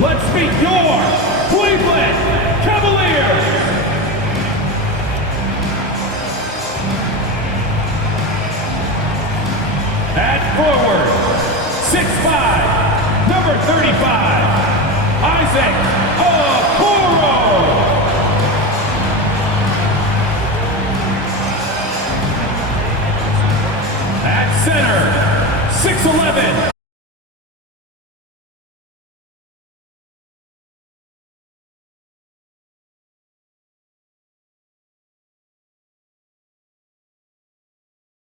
Let's meet your Cleveland Cavaliers. At forward, 6'5", number 35, Isaac Okoro. At center, 6'11".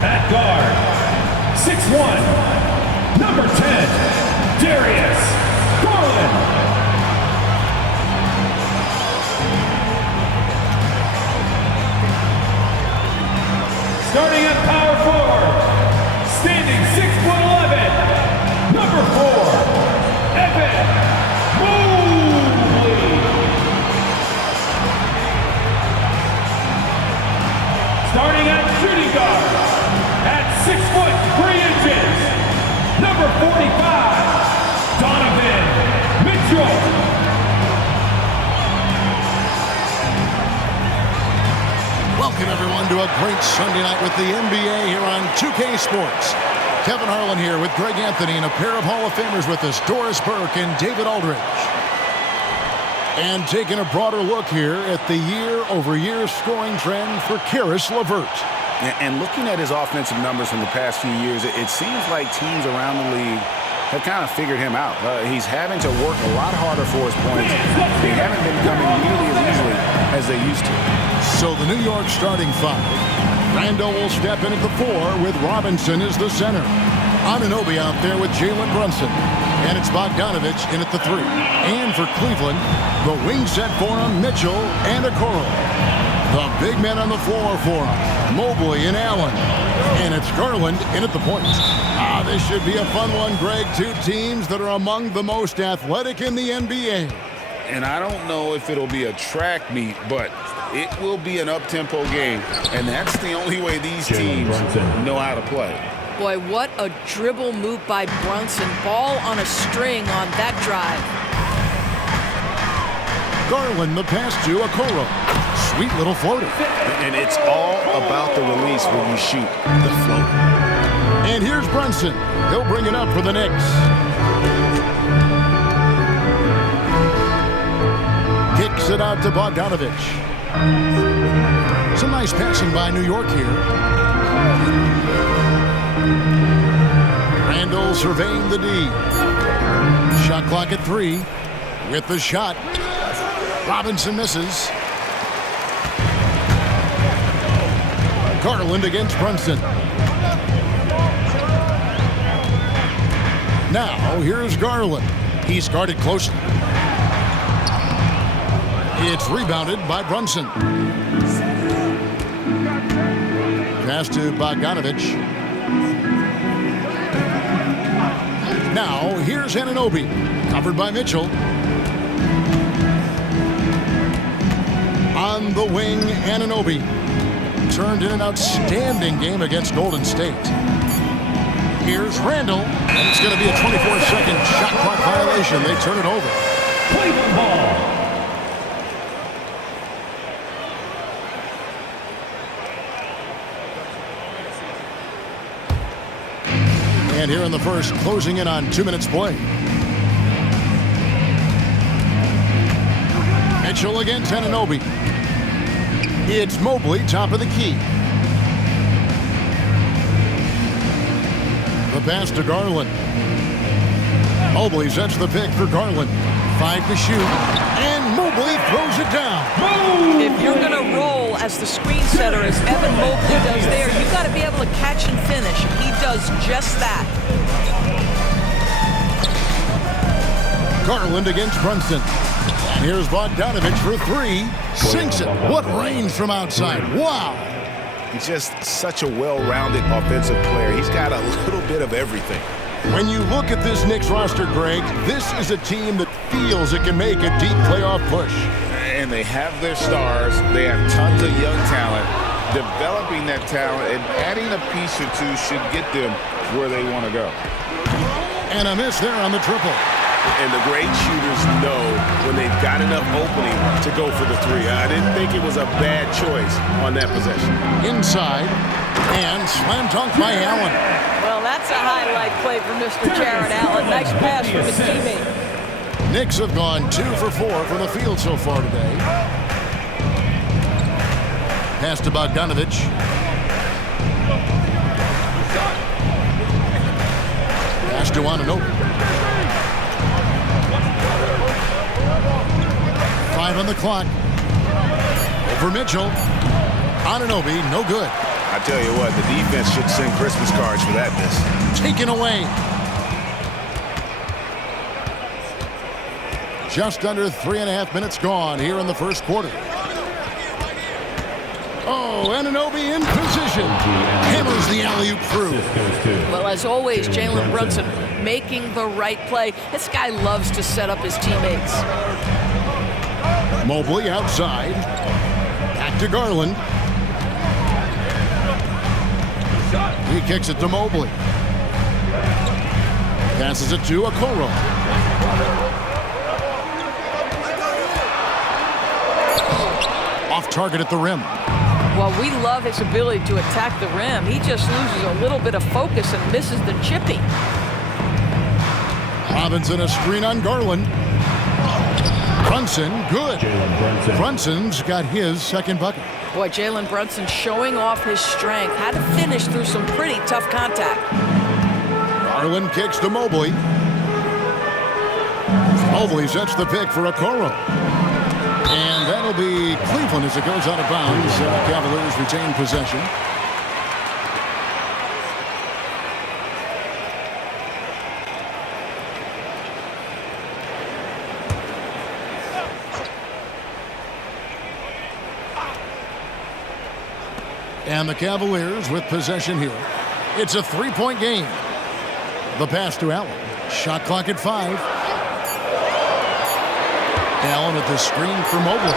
At guard, 6'1", number 10, Darius Garland. Starting at power forward, standing 6'11", number 4, Evan Mobley. Starting at shooting guard, at 6'3", number 45, Donovan Mitchell. Welcome everyone to a great Sunday night with the NBA here on 2K Sports. Kevin Harlan here with Greg Anthony and a pair of Hall of Famers with us, Doris Burke and David Aldridge. And taking a broader look here at the year-over-year scoring trend for Caris LeVert. And looking at his offensive numbers from the past few years, it seems like teams around the league have kind of figured him out. He's having to work a lot harder for his points. They haven't been coming nearly as easily as they used to. So the New York starting five. Randall will step in at the 4 with Robinson as the center. Anunoby out there with Jalen Brunson. And it's Bogdanovich in at the 3. And for Cleveland, the wing set for him, Mitchell and Okoro. The big men on the floor for him, Mobley and Allen. And it's Garland in at the point. This should be a fun one, Greg. Two teams that are among the most athletic in the NBA. And I don't know if it'll be a track meet, but it will be an up-tempo game. And that's the only way these teams know how to play. Boy, what a dribble move by Brunson. Ball on a string on that drive. Garland, the pass to Okoro. Sweet little floater. And it's all about the release when you shoot the floater. And here's Brunson. He'll bring it up for the Knicks. Kicks it out to Bogdanovich. Some nice passing by New York here. Randall surveying the D. Shot clock at 3. With the shot. Robinson misses. Garland against Brunson. Now, here's Garland. He's guarded closely. It's rebounded by Brunson. Pass to Bogdanovich. Now, here's Anunoby. Covered by Mitchell. On the wing, Anunoby. Turned in an outstanding game against Golden State. Here's Randall, and it's going to be a 24-second shot clock violation. They turn it over. Cleveland ball. And here in the first, closing in on 2 minutes play. Mitchell against Anunoby. It's Mobley, top of the key. The pass to Garland. Mobley sets the pick for Garland. 5 to shoot. And Mobley throws it down. If you're going to roll as the screen setter, as Evan Mobley does there, you've got to be able to catch and finish. He does just that. Garland against Brunson. And here's Bogdanovich for 3. Sinks it. What range from outside. Wow. He's just such a well-rounded offensive player. He's got a little bit of everything. When you look at this Knicks roster, Greg, this is a team that feels it can make a deep playoff push. And they have their stars. They have tons of young talent. Developing that talent and adding a piece or two should get them where they want to go. And a miss there on the triple. And the great shooters know when they've got enough opening to go for the three. I didn't think it was a bad choice on that possession. Inside, and slam dunk by Allen. Well, that's a highlight play for Mr. Jared Allen. Nice pass from his teammate. Knicks have gone 2 for 4 from the field so far today. Pass to Bogdanovich. Pass to Anunoby. 5 on the clock. Over Mitchell. Anunoby, no good. I tell you what, the defense should send Christmas cards for that miss. Taken away. Just under 3.5 minutes gone here in the first quarter. Oh, Anunoby in position. Hammers the alley-oop through. Well, as always, Jalen Brunson making the right play. This guy loves to set up his teammates. Mobley outside. Back to Garland. He kicks it to Mobley. Passes it to Okoro. Off target at the rim. Well, we love his ability to attack the rim. He just loses a little bit of focus and misses the chippy. Robinson a screen on Garland. Brunson, good. Brunson's got his second bucket. Boy, Jalen Brunson showing off his strength. Had to finish through some pretty tough contact. Garland kicks to Mobley. Mobley sets the pick for Okoro. And that'll be Cleveland as it goes out of bounds. Cavaliers retain possession. And the Cavaliers with possession here. It's a three-point game. The pass to Allen. Shot clock at 5. Allen with the screen for Mobley.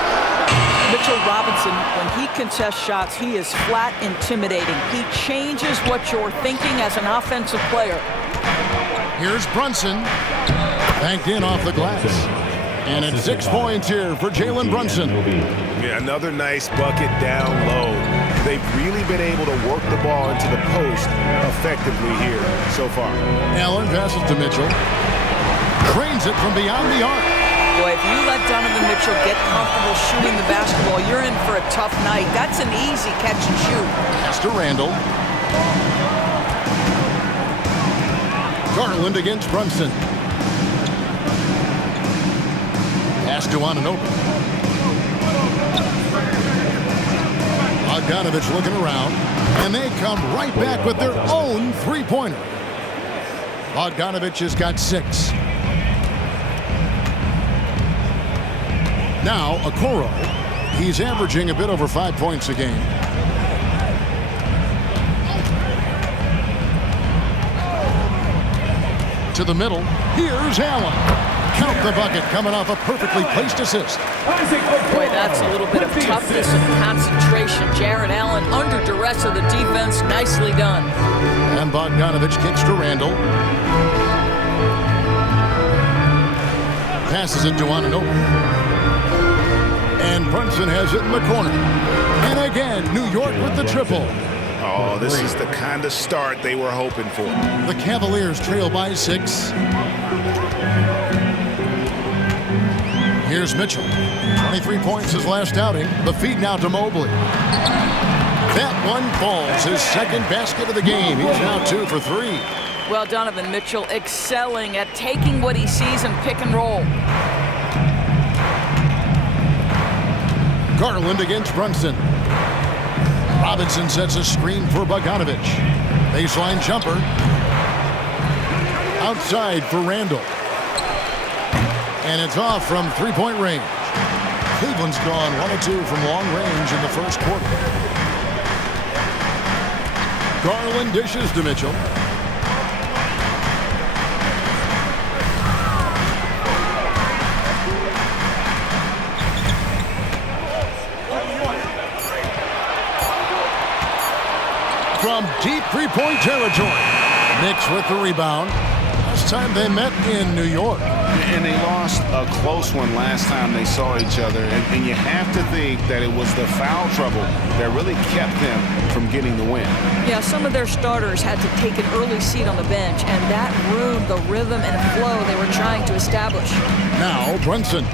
Mitchell Robinson, when he contests shots, he is flat intimidating. He changes what you're thinking as an offensive player. Here's Brunson. Banked in off the glass. And it's 6 points here for Jalen Brunson. Yeah, another nice bucket down low. They've really been able to work the ball into the post effectively here so far. Allen passes to Mitchell. Trains it from beyond the arc. Boy, if you let Donovan Mitchell get comfortable shooting the basketball, you're in for a tough night. That's an easy catch and shoot. Pass to Randall. Garland against Brunson. Pass to Anunoby. Bogdanovich looking around, and they come right back with their own three-pointer. Bogdanovich has got 6. Now, Okoro, he's averaging a bit over 5 points a game. To the middle, here's Allen. Count the bucket coming off a perfectly placed assist. Boy, that's a little bit of toughness and concentration. Jared Allen under duress of the defense. Nicely done. And Bogdanovich kicks to Randall. Passes it to Anunoby. And Brunson has it in the corner. And again, New York with the triple. Oh, this is the kind of start they were hoping for. The Cavaliers trail by 6. Here's Mitchell. 23 points his last outing. The feed now to Mobley. That one falls. His second basket of the game. He's now 2 for 3. Well, Donovan Mitchell excelling at taking what he sees and pick and roll. Garland against Brunson. Robinson sets a screen for Bogdanovich. Baseline jumper. Outside for Randall. And it's off from three-point range. Cleveland's gone 1 of 2 from long range in the first quarter. Garland dishes to Mitchell. From deep three-point territory. Knicks with the rebound. last time they met in New York. And they lost a close one last time they saw each other. And you have to think that it was the foul trouble that really kept them from getting the win. Yeah, some of their starters had to take an early seat on the bench, and that ruined the rhythm and flow they were trying to establish. Now Brunson.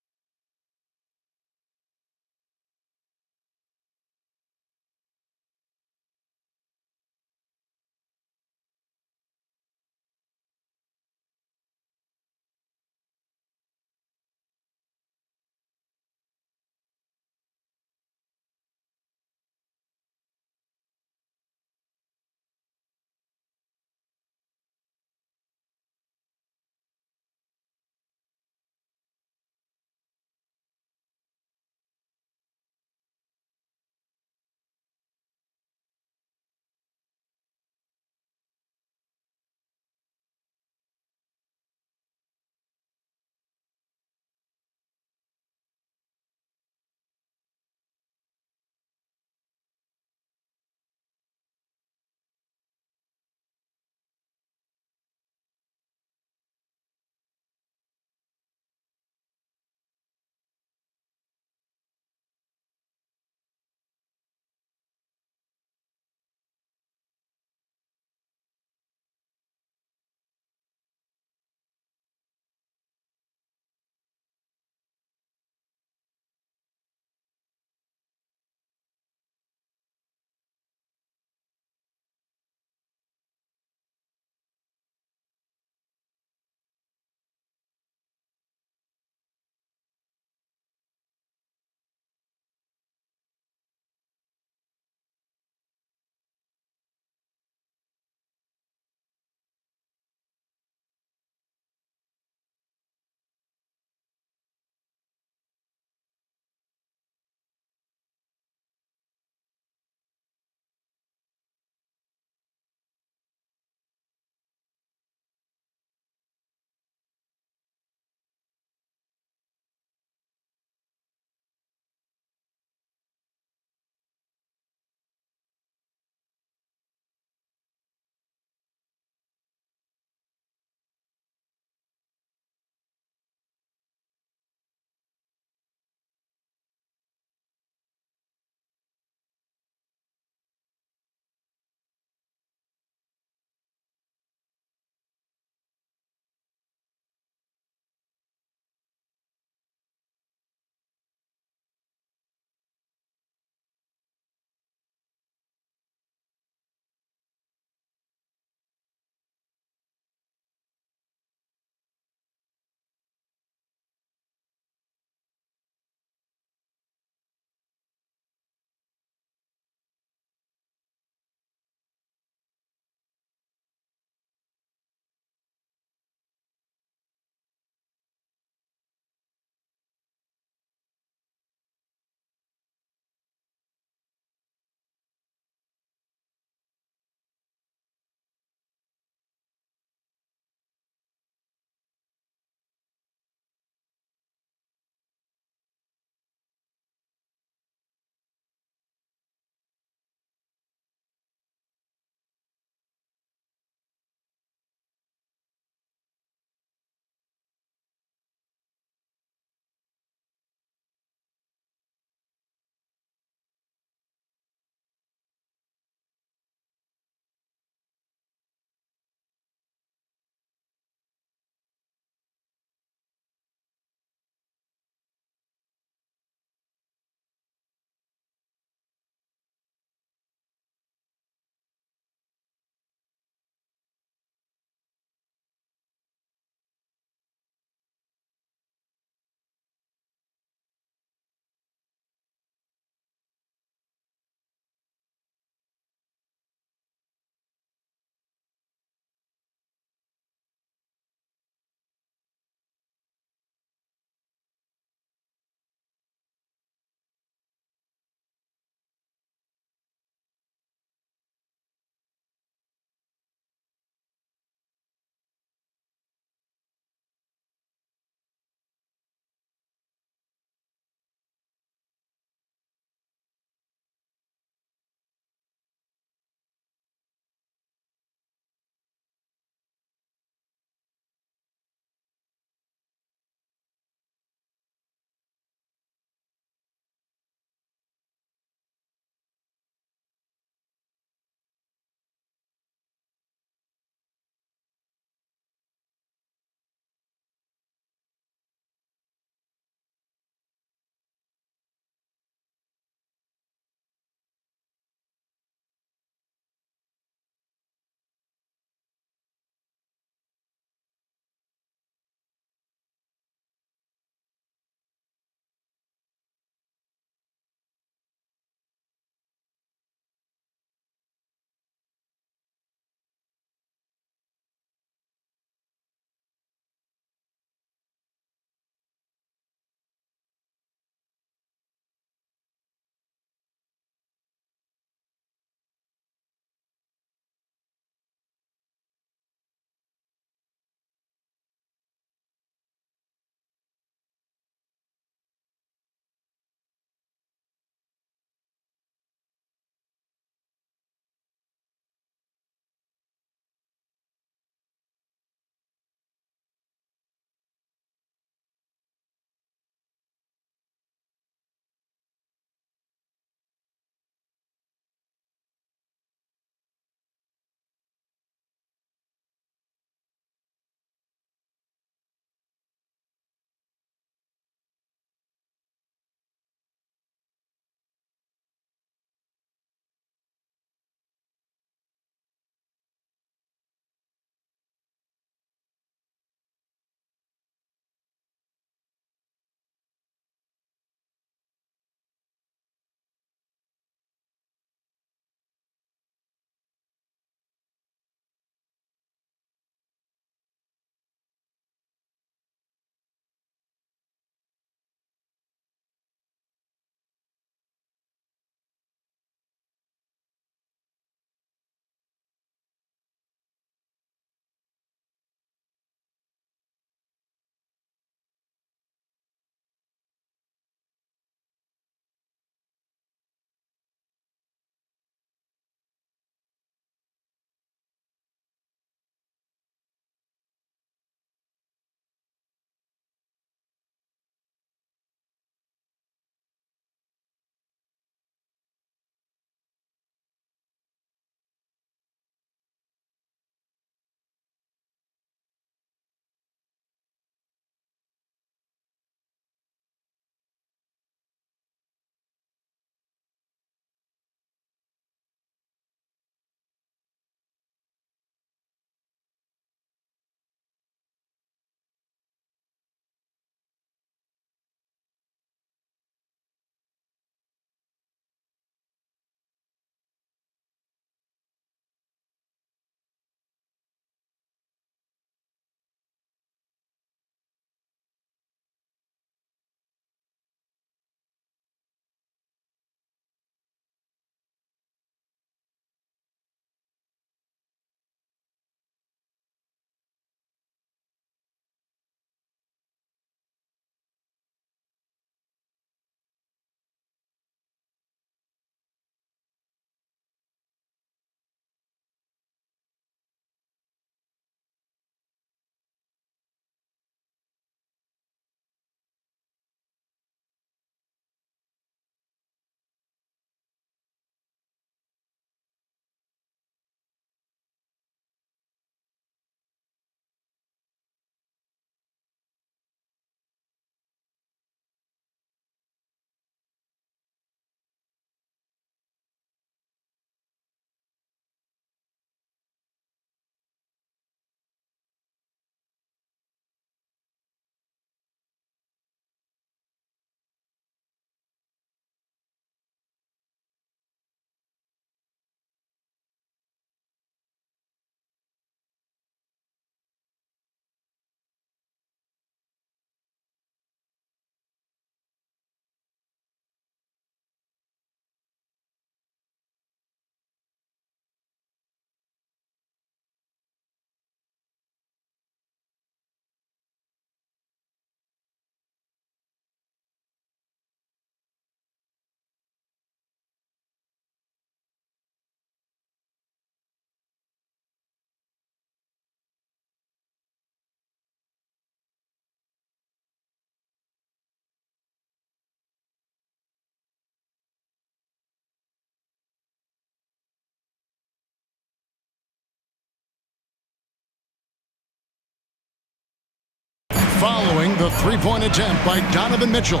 following the three-point attempt by Donovan Mitchell.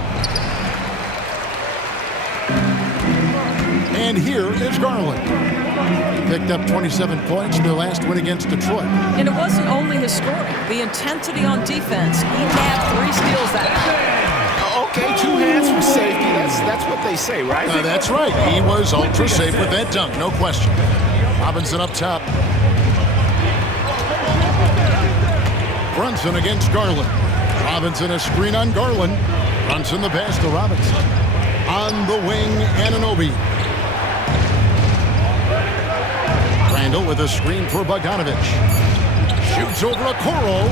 And here is Garland. He picked up 27 points in their last win against Detroit. And it wasn't only his scoring. The intensity on defense. He had 3 steals that night. Okay, 2 hands for safety. That's what they say, right? That's right. He was ultra safe with that dunk, no question. Robinson up top. Brunson against Garland. Robinson a screen on Garland. Brunson the pass to Robinson. On the wing, Anunoby. Randall with a screen for Bogdanovich. Shoots over a Okoro.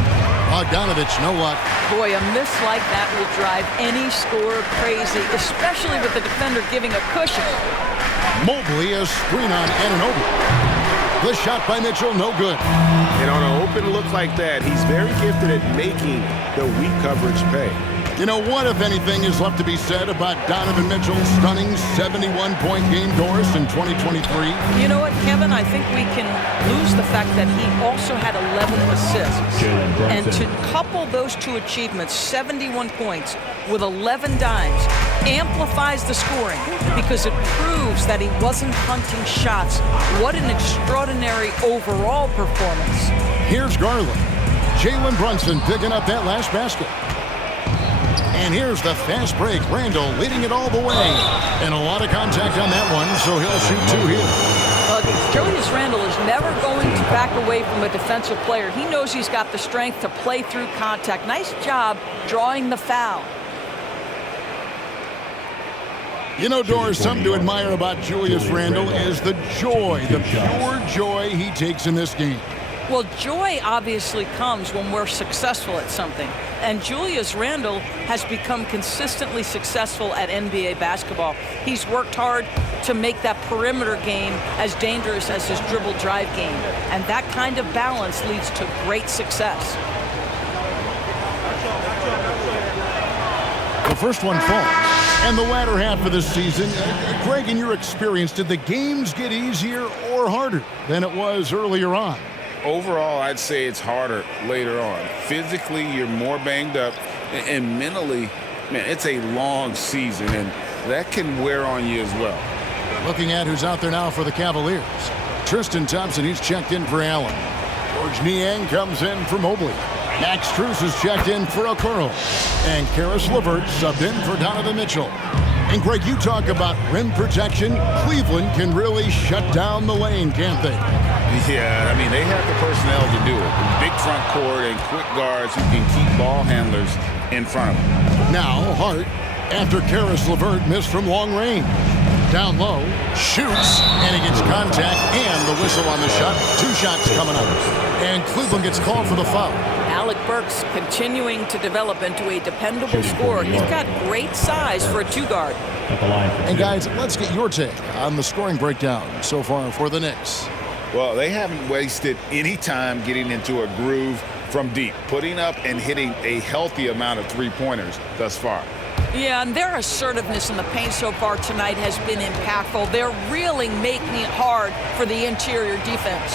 Bogdanovich, no luck. Boy, a miss like that will drive any scorer crazy, especially with the defender giving a cushion. Mobley a screen on Anunoby. The shot by Mitchell, no good. And on an open look like that, he's very gifted at making the weak coverage pay. You know, what, if anything, is left to be said about Donovan Mitchell's stunning 71-point game, Doris, in 2023? You know what, Kevin? I think we can lose the fact that he also had 11 assists. And to couple those 2 achievements, 71 points with 11 dimes, amplifies the scoring because it proves that he wasn't hunting shots. What an extraordinary overall performance. Here's Garland. Jalen Brunson picking up that last basket. And here's the fast break. Randall leading it all the way. And a lot of contact on that one, so he'll shoot 2 here. Julius Randle is never going to back away from a defensive player. He knows he's got the strength to play through contact. Nice job drawing the foul. You know, Doris, something to admire about Julius Randle is the joy, the pure joy he takes in this game. Well, joy obviously comes when we're successful at something. And Julius Randle has become consistently successful at NBA basketball. He's worked hard to make that perimeter game as dangerous as his dribble drive game. And that kind of balance leads to great success. The first one falls. And the latter half of the season, Greg, in your experience, did the games get easier or harder than it was earlier on? Overall, I'd say it's harder later on. Physically, you're more banged up, and mentally, man, it's a long season, and that can wear on you as well. Looking at who's out there now for the Cavaliers. Tristan Thompson, he's checked in for Allen. George Niang comes in for Mobley. Max Strus is checked in for Okoro. And Karis LeVert subbed in for Donovan Mitchell. And Greg, you talk about rim protection. Cleveland can really shut down the lane, can't they? Yeah, I mean, they have the personnel to do it. Big front court and quick guards who can keep ball handlers in front of them. Now, Hart, after Karis LeVert missed from long range. Down low, shoots, and he gets contact and the whistle on the shot. 2 shots coming up. And Cleveland gets called for the foul. Alec Burks continuing to develop into a dependable scorer. He's got great size for a 2-guard. And guys, let's get your take on the scoring breakdown so far for the Knicks. Well, they haven't wasted any time getting into a groove from deep, putting up and hitting a healthy amount of 3-pointers thus far. Yeah, and their assertiveness in the paint so far tonight has been impactful. They're really making it hard for the interior defense.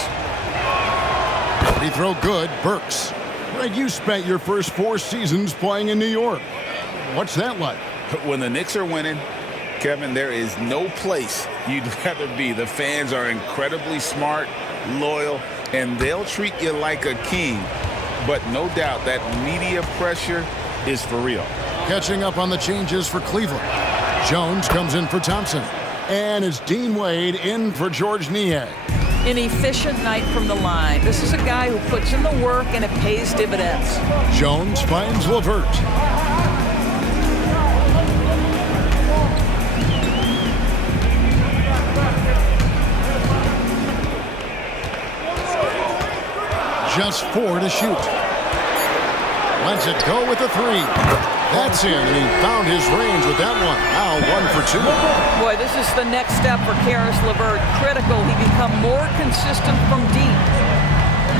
Free throw good, Burks. Greg, you spent your first 4 seasons playing in New York. What's that like? When the Knicks are winning, Kevin, there is no place you'd rather be. The fans are incredibly smart, loyal, and they'll treat you like a king. But no doubt that media pressure is for real. Catching up on the changes for Cleveland. Jones comes in for Thompson. And it's Dean Wade in for George Niang. An efficient night from the line. This is a guy who puts in the work and it pays dividends. Jones finds LeVert. Just 4 to shoot. Lets it go with a 3. That's in, and he found his range with that one. Now 1 for 2. Boy, this is the next step for Karis LeVert. Critical. He become more consistent from deep.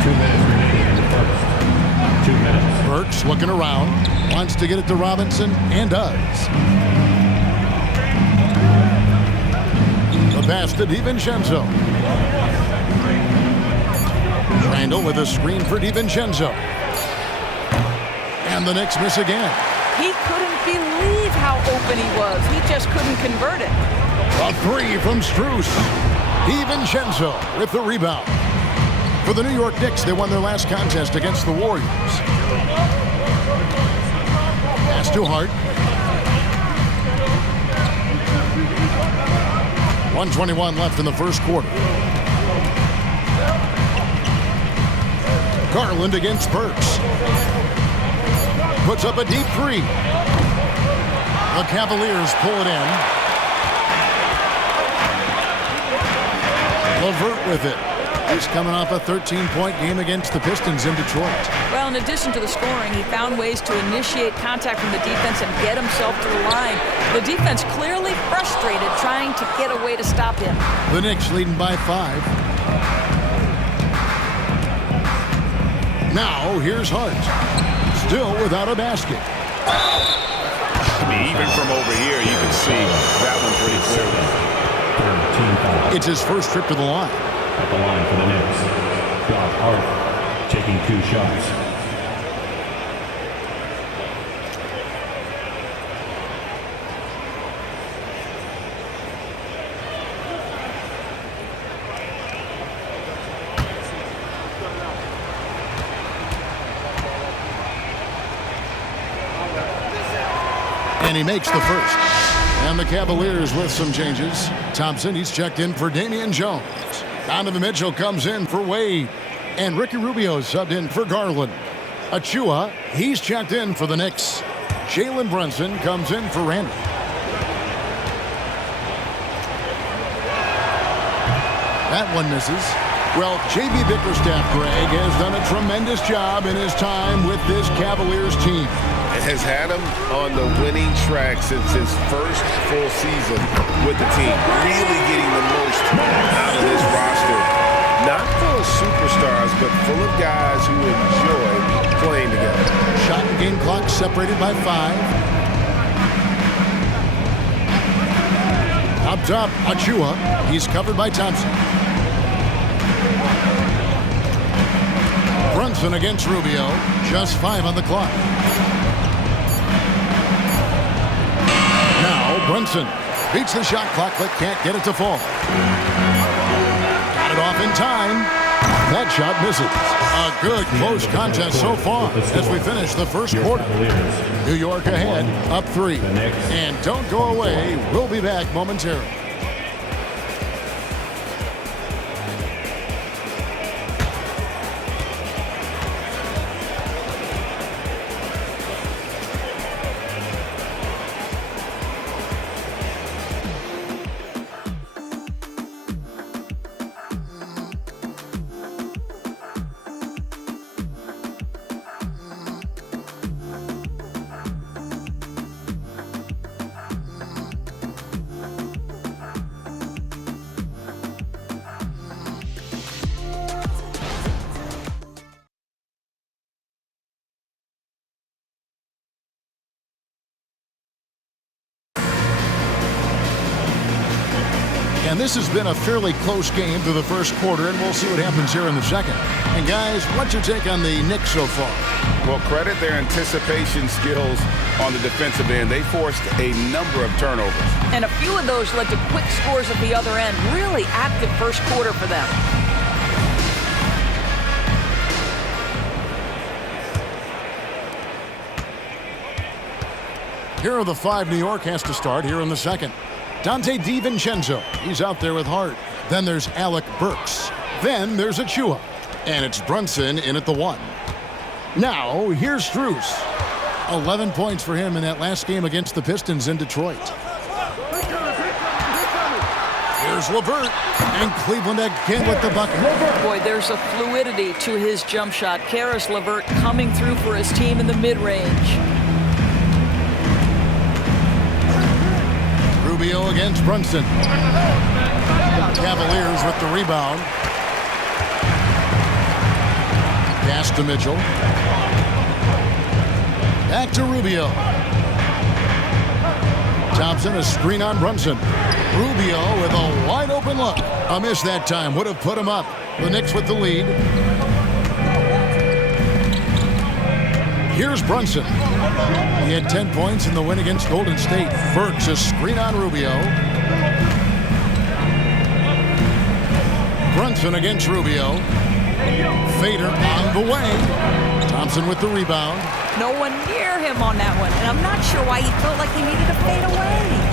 2 minutes remaining in the first. 2 minutes. Burks looking around. Wants to get it to Robinson, and does. The pass to DiVincenzo. Randall with a screen for DiVincenzo. And And the Knicks miss again. He couldn't believe how open he was. He just couldn't convert it. A three from Strus. DiVincenzo with the rebound. For the New York Knicks, they won their last contest against the Warriors. Pass to Hart. 1:21 left in the first quarter. Garland against Burks. Puts up a deep three. The Cavaliers pull it in. LeVert with it. He's coming off a 13-point game against the Pistons in Detroit. Well, in addition to the scoring, he found ways to initiate contact from the defense and get himself to the line. The defense clearly frustrated, trying to get a way to stop him. The Knicks leading by 5. Now, here's Hart. Still without a basket. I mean, even from over here, you can see that one pretty clearly. It's his first trip to the line. At the line for the Knicks, Josh Hart taking 2 shots. And he makes the first. And the Cavaliers with some changes. Thompson, he's checked in for Damian Jones. Donovan Mitchell comes in for Wade. And Ricky Rubio subbed in for Garland. Achua, he's checked in for the Knicks. Jalen Brunson comes in for Randall. That one misses. Well, J.B. Bickerstaff, Greg, has done a tremendous job in his time with this Cavaliers team. And has had him on the winning track since his first full season with the team. Really getting the most out of this roster. Not full of superstars, but full of guys who enjoy playing together. Shot and game clock separated by 5. Up top, Achua. He's covered by Thompson. Brunson against Rubio. Just 5 on the clock. Now Brunson beats the shot clock but can't get it to fall. Got it off in time. That shot misses. A good close contest so far as we finish the first quarter. New York ahead, up 3. And don't go away. We'll be back momentarily. And this has been a fairly close game through the first quarter, and we'll see what happens here in the second. And guys, what's your take on the Knicks so far? Well, credit their anticipation skills on the defensive end. They forced a number of turnovers. And a few of those led to quick scores at the other end. Really active first quarter for them. Here are the 5 New York has to start here in the second. Dante DiVincenzo, he's out there with Hart. Then there's Alec Burks. Then there's Achua. And it's Brunson in at the 1. Now, here's Strus. 11 points for him in that last game against the Pistons in Detroit. Here's LeVert. And Cleveland again with the bucket. Boy, there's a fluidity to his jump shot. Karis LeVert coming through for his team in the mid-range. Rubio against Brunson. Cavaliers with the rebound. Pass to Mitchell. Back to Rubio. Thompson, a screen on Brunson. Rubio with a wide open look. A miss that time. Would have put him up. The Knicks with the lead. Here's Brunson. He had 10 points in the win against Golden State. Burks a screen on Rubio. Brunson against Rubio. Fader on the way. Thompson with the rebound. No one near him on that one, and I'm not sure why he felt like he needed to fade away.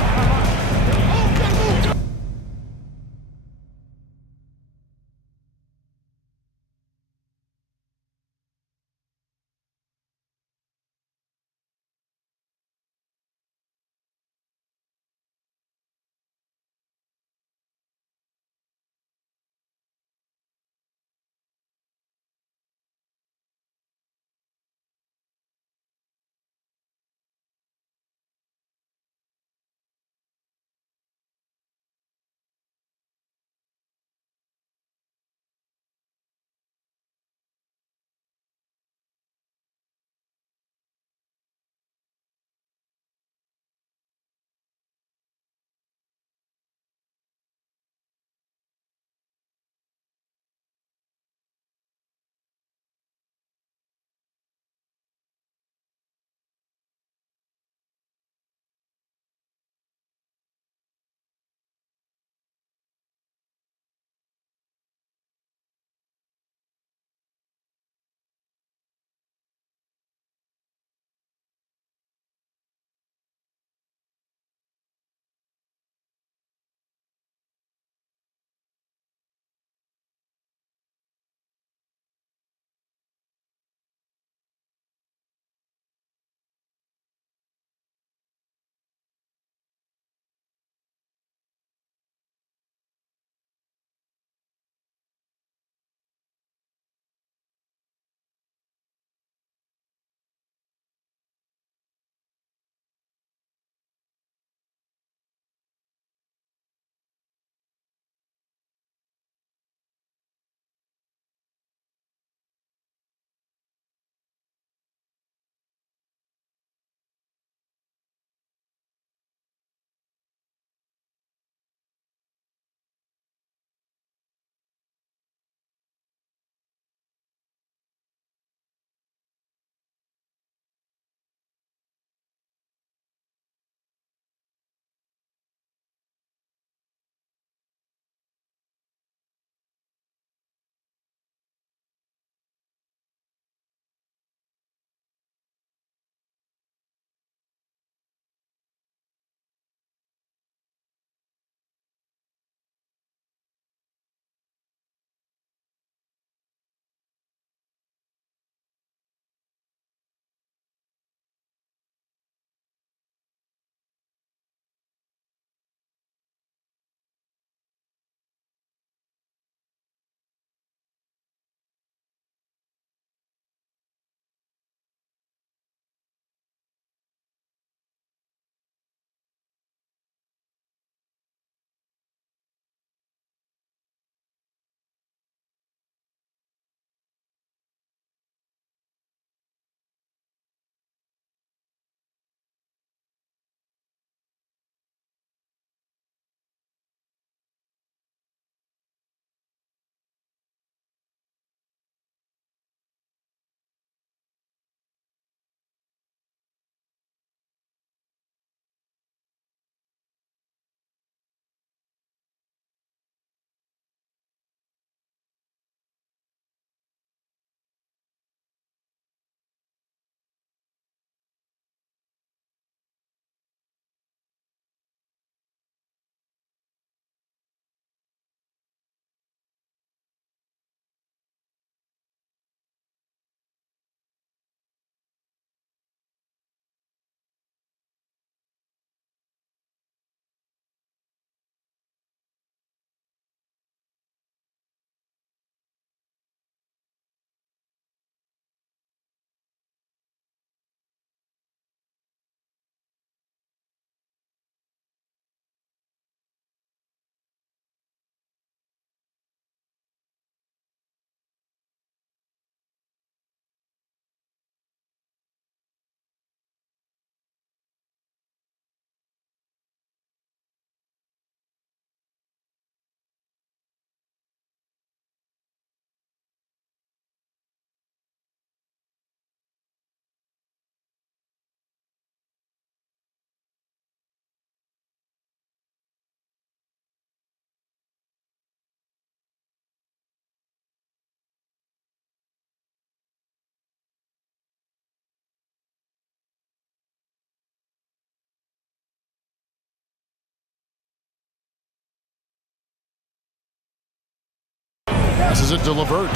passes it to LeVert.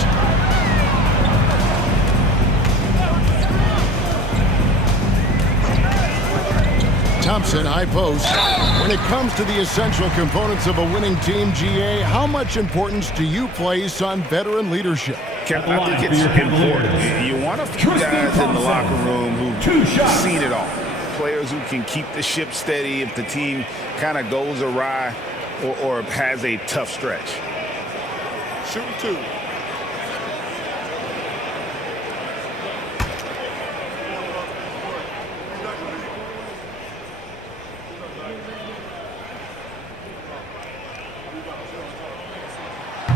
Thompson, high post. When it comes to the essential components of a winning team, GA, how much importance do you place on veteran leadership? I think it's important. You want a few guys in the locker room who've seen it all. Players who can keep the ship steady if the team kind of goes awry or has a tough stretch. Shooting two.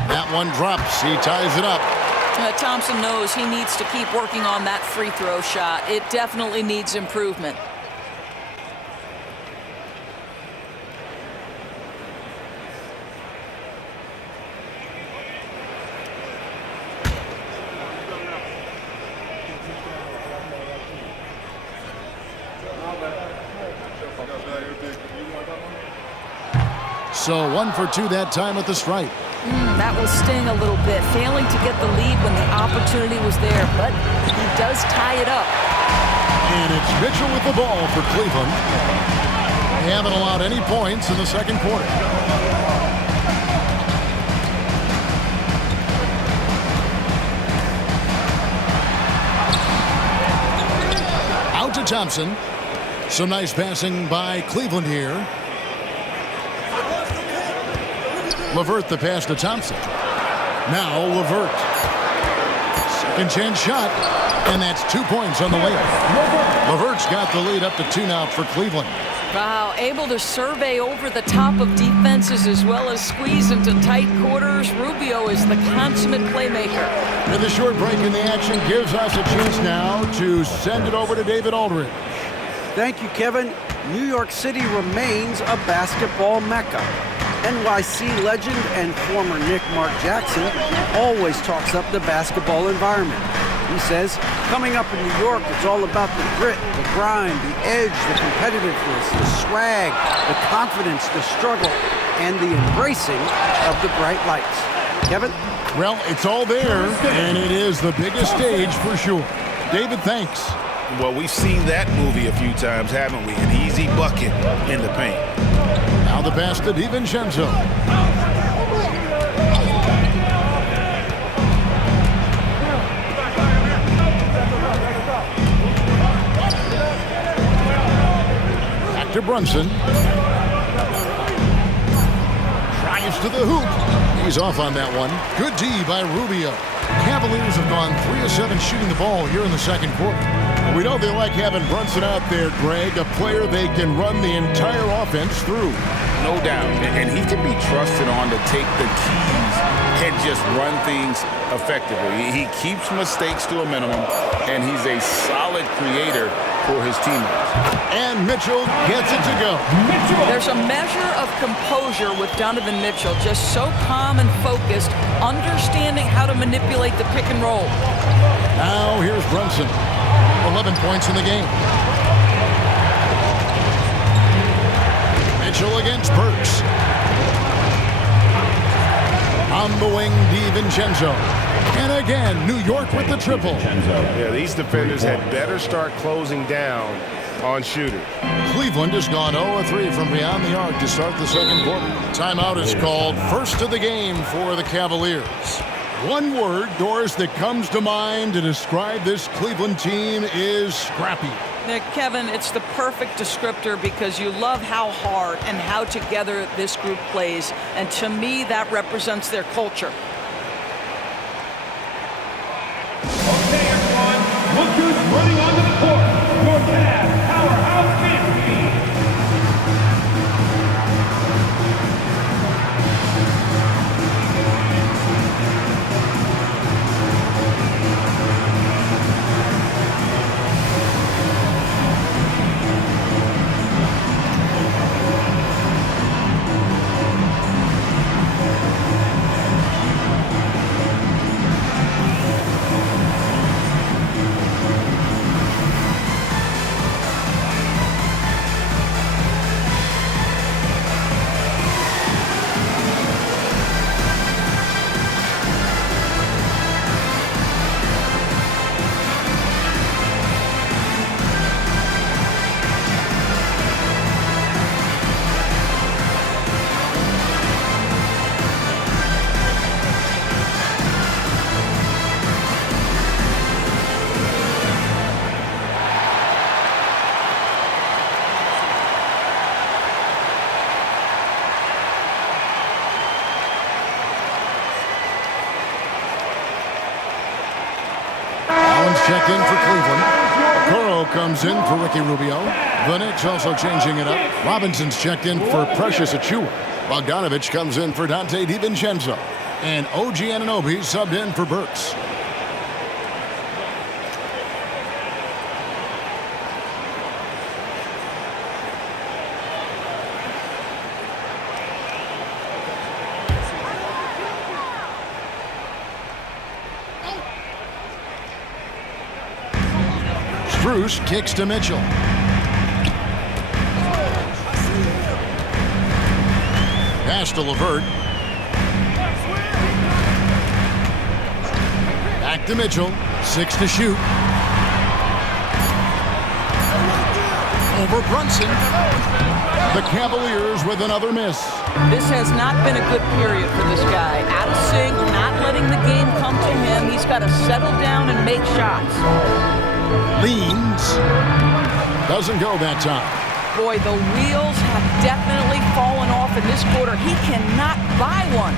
That one drops. He ties it up. Thompson knows he needs to keep working on that free throw shot. It definitely needs improvement. So 1 for 2 that time at the stripe. That will sting a little bit, failing to get the lead when the opportunity was there, but he does tie it up. And it's Mitchell with the ball for Cleveland. They haven't allowed any points in the second quarter. Out to Thompson. Some nice passing by Cleveland here. LeVert the pass to Thompson. Now LeVert. Second chance shot. And that's 2 points on the layup. LeVert's got the lead up to 2 now for Cleveland. Wow, able to survey over the top of defenses as well as squeeze into tight quarters. Rubio is the consummate playmaker. And the short break in the action gives us a chance now to send it over to David Aldridge. Thank you, Kevin. New York City remains a basketball mecca. NYC legend and former Knick Mark Jackson always talks up the basketball environment. He says, coming up in New York, it's all about the grit, the grind, the edge, the competitiveness, the swag, the confidence, the struggle, and the embracing of the bright lights. Kevin? Well, it's all there, and it is the biggest stage for sure. David, thanks. Well, we've seen that movie a few times, haven't we? An easy bucket in the paint. Now the pass to DiVincenzo. Back to Brunson. Drives to the hoop. He's off on that one. Good D by Rubio. Cavaliers have gone 3 of 7 shooting the ball here in the second quarter. We know they like having Brunson out there, Greg, a player they can run the entire offense through. No doubt. And he can be trusted on to take the keys and just run things effectively. He keeps mistakes to a minimum, and he's a solid creator for his teammates. And Mitchell gets it to go. There's a measure of composure with Donovan Mitchell, just so calm and focused, understanding how to manipulate the pick and roll. Now here's Brunson. 11 points in the game. Mitchell against Burks. On the wing, DiVincenzo. And again, New York with the triple. Yeah, these defenders had better start closing down on shooters. Cleveland has gone 0-3 from beyond the arc to start the second quarter. Timeout is called. First of the game for the Cavaliers. One word, Doris, that comes to mind to describe this Cleveland team is scrappy. Kevin, it's the perfect descriptor because you love how hard and how together this group plays. And to me, that represents their culture. Okay, everyone. Look who's running onto the court. Your Cavs powerhouse team. checked in for Cleveland. Okoro comes in for Ricky Rubio. The Knicks also changing it up. Robinson's checked in for Precious Achiuwa. Bogdanovich comes in for Dante DiVincenzo. And OG Anunoby subbed in for Burks. Bruce kicks to Mitchell. Pass to LeVert. Back to Mitchell. 6 to shoot. Over Brunson. The Cavaliers with another miss. This has not been a good period for this guy. Out of sync, not letting the game come to him. He's got to settle down and make shots. Leans. Doesn't go that time. Boy, the wheels have definitely fallen off in this quarter. He cannot buy one.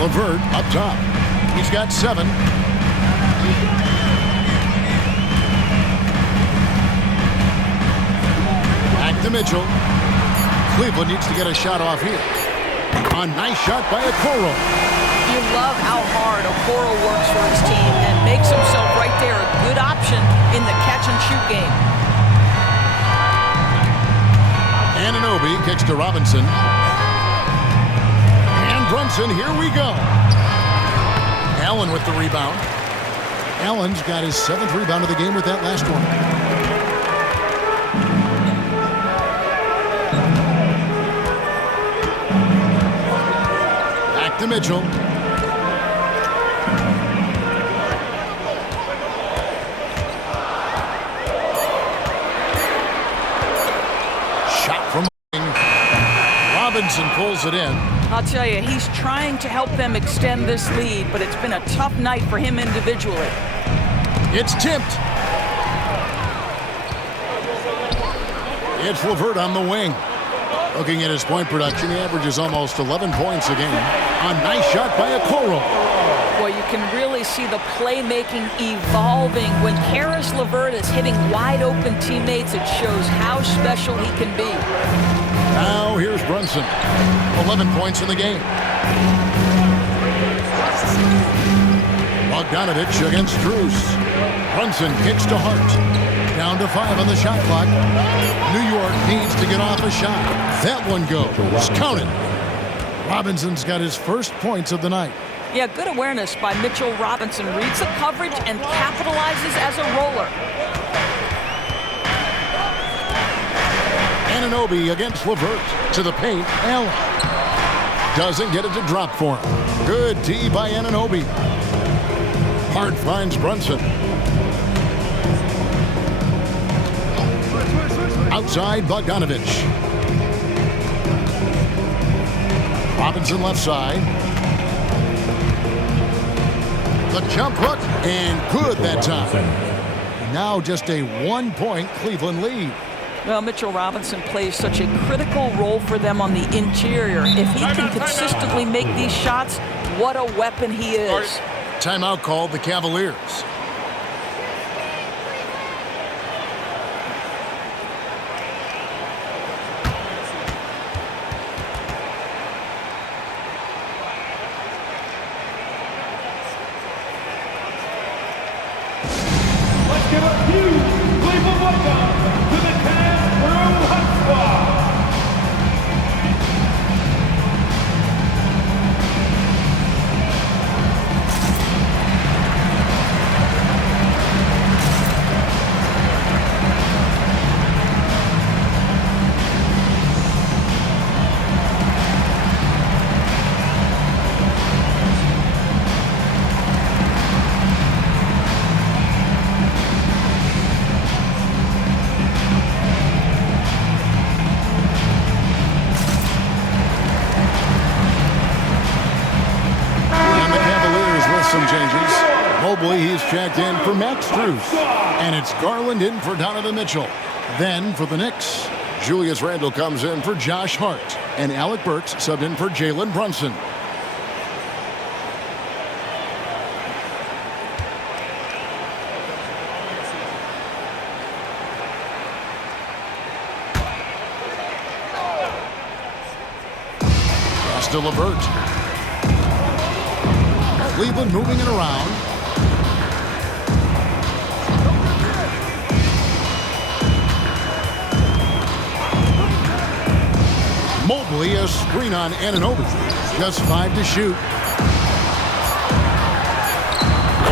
LeVert up top. He's got 7. Back to Mitchell. Cleveland needs to get a shot off here. A nice shot by Okoro. You love how hard Okoro works for his team and makes himself right there a good option in the catch-and-shoot game. Anunoby kicks to Robinson. And Brunson, here we go. Allen with the rebound. Allen's got his 7th rebound of the game with that last one. Back to Mitchell. Robinson pulls it in. I'll tell you, he's trying to help them extend this lead, but it's been a tough night for him individually. It's tipped. It's LeVert on the wing. Looking at his point production, he averages almost 11 points a game. A nice shot by Okoro. Boy, you can really see the playmaking evolving. When Karis LeVert is hitting wide-open teammates, it shows how special he can be. Now here's Brunson. 11 points in the game. Bogdanovich against Strus. Brunson kicks to Hart. Down to 5 on the shot clock. New York needs to get off a shot. That one goes. Count it. Robinson's got his first points of the night. Yeah, good awareness by Mitchell Robinson. Reads the coverage and capitalizes as a roller. Anunoby against LeVert. To the paint. Allen. Doesn't get it to drop for him. Good D by Anunoby. Hart finds Brunson. Outside Bogdanovich. Robinson left side. The jump hook, and good that time. Now just a 1-point Cleveland lead. Well, Mitchell Robinson plays such a critical role for them on the interior. If he can consistently make these shots, what a weapon he is. Timeout called the Cavaliers. Let's give a huge Cleveland welcome to the Cavs Crew Hot Squad. Mobley, he's checked in for Max Strus. And it's Garland in for Donovan Mitchell. Then for the Knicks, Julius Randle comes in for Josh Hart. And Alec Burks subbed in for Jalen Brunson. Pass to LeVert. Cleveland moving it around. Mobley, a screen on Anunoby. Just 5 to shoot.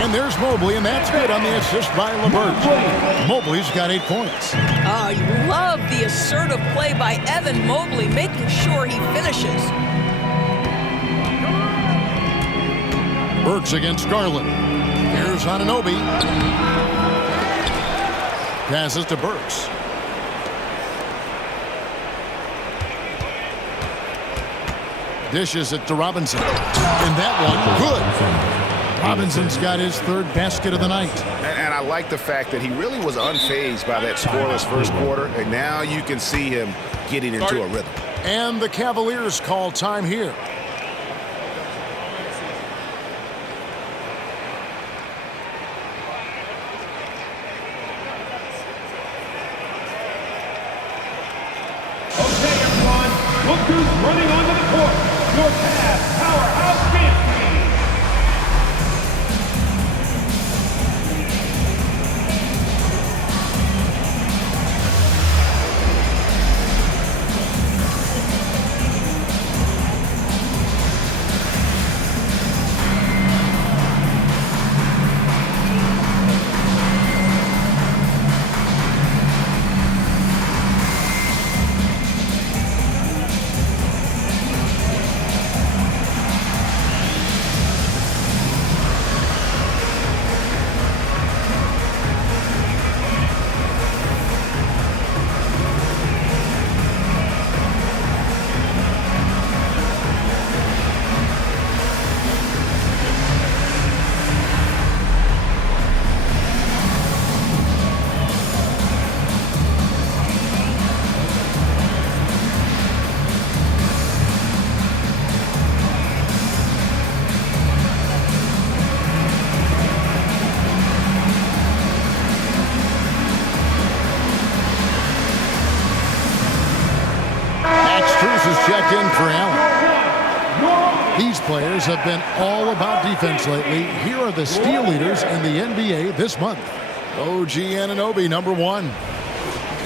And there's Mobley, and that's good on the assist by LeVert. Mobley's got 8 points. Oh, you love the assertive play by Evan Mobley, making sure he finishes. Burks against Garland. Here's Anunoby. Passes to Burks. Dishes it to Robinson. And that one, good. Robinson's got his 3rd basket of the night. And I like the fact that he really was unfazed by that scoreless first quarter. And now you can see him getting into a rhythm. And the Cavaliers call time here. Okay, everyone, look who's running onto the court. Your past powerhouse dance team. Checked in for Allen. These players have been all about defense lately. Here are the steal leaders in the NBA this month. OG Anunoby, number 1.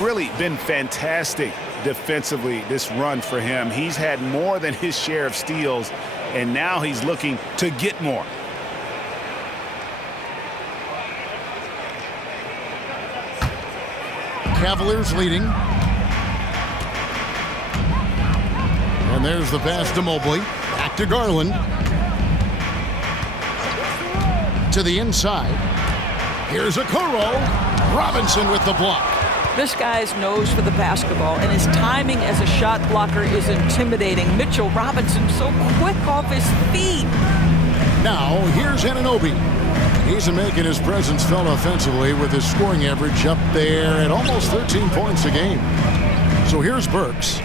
Really been fantastic defensively this run for him. He's had more than his share of steals, and now he's looking to get more. Cavaliers leading. And there's the pass to Mobley. Back to Garland. To the inside. Here's Okoro. Robinson with the block. This guy's nose for the basketball, and his timing as a shot blocker is intimidating. Mitchell Robinson so quick off his feet. Now, here's Anunoby. He's making his presence felt offensively with his scoring average up there at almost 13 points a game. So here's Burks.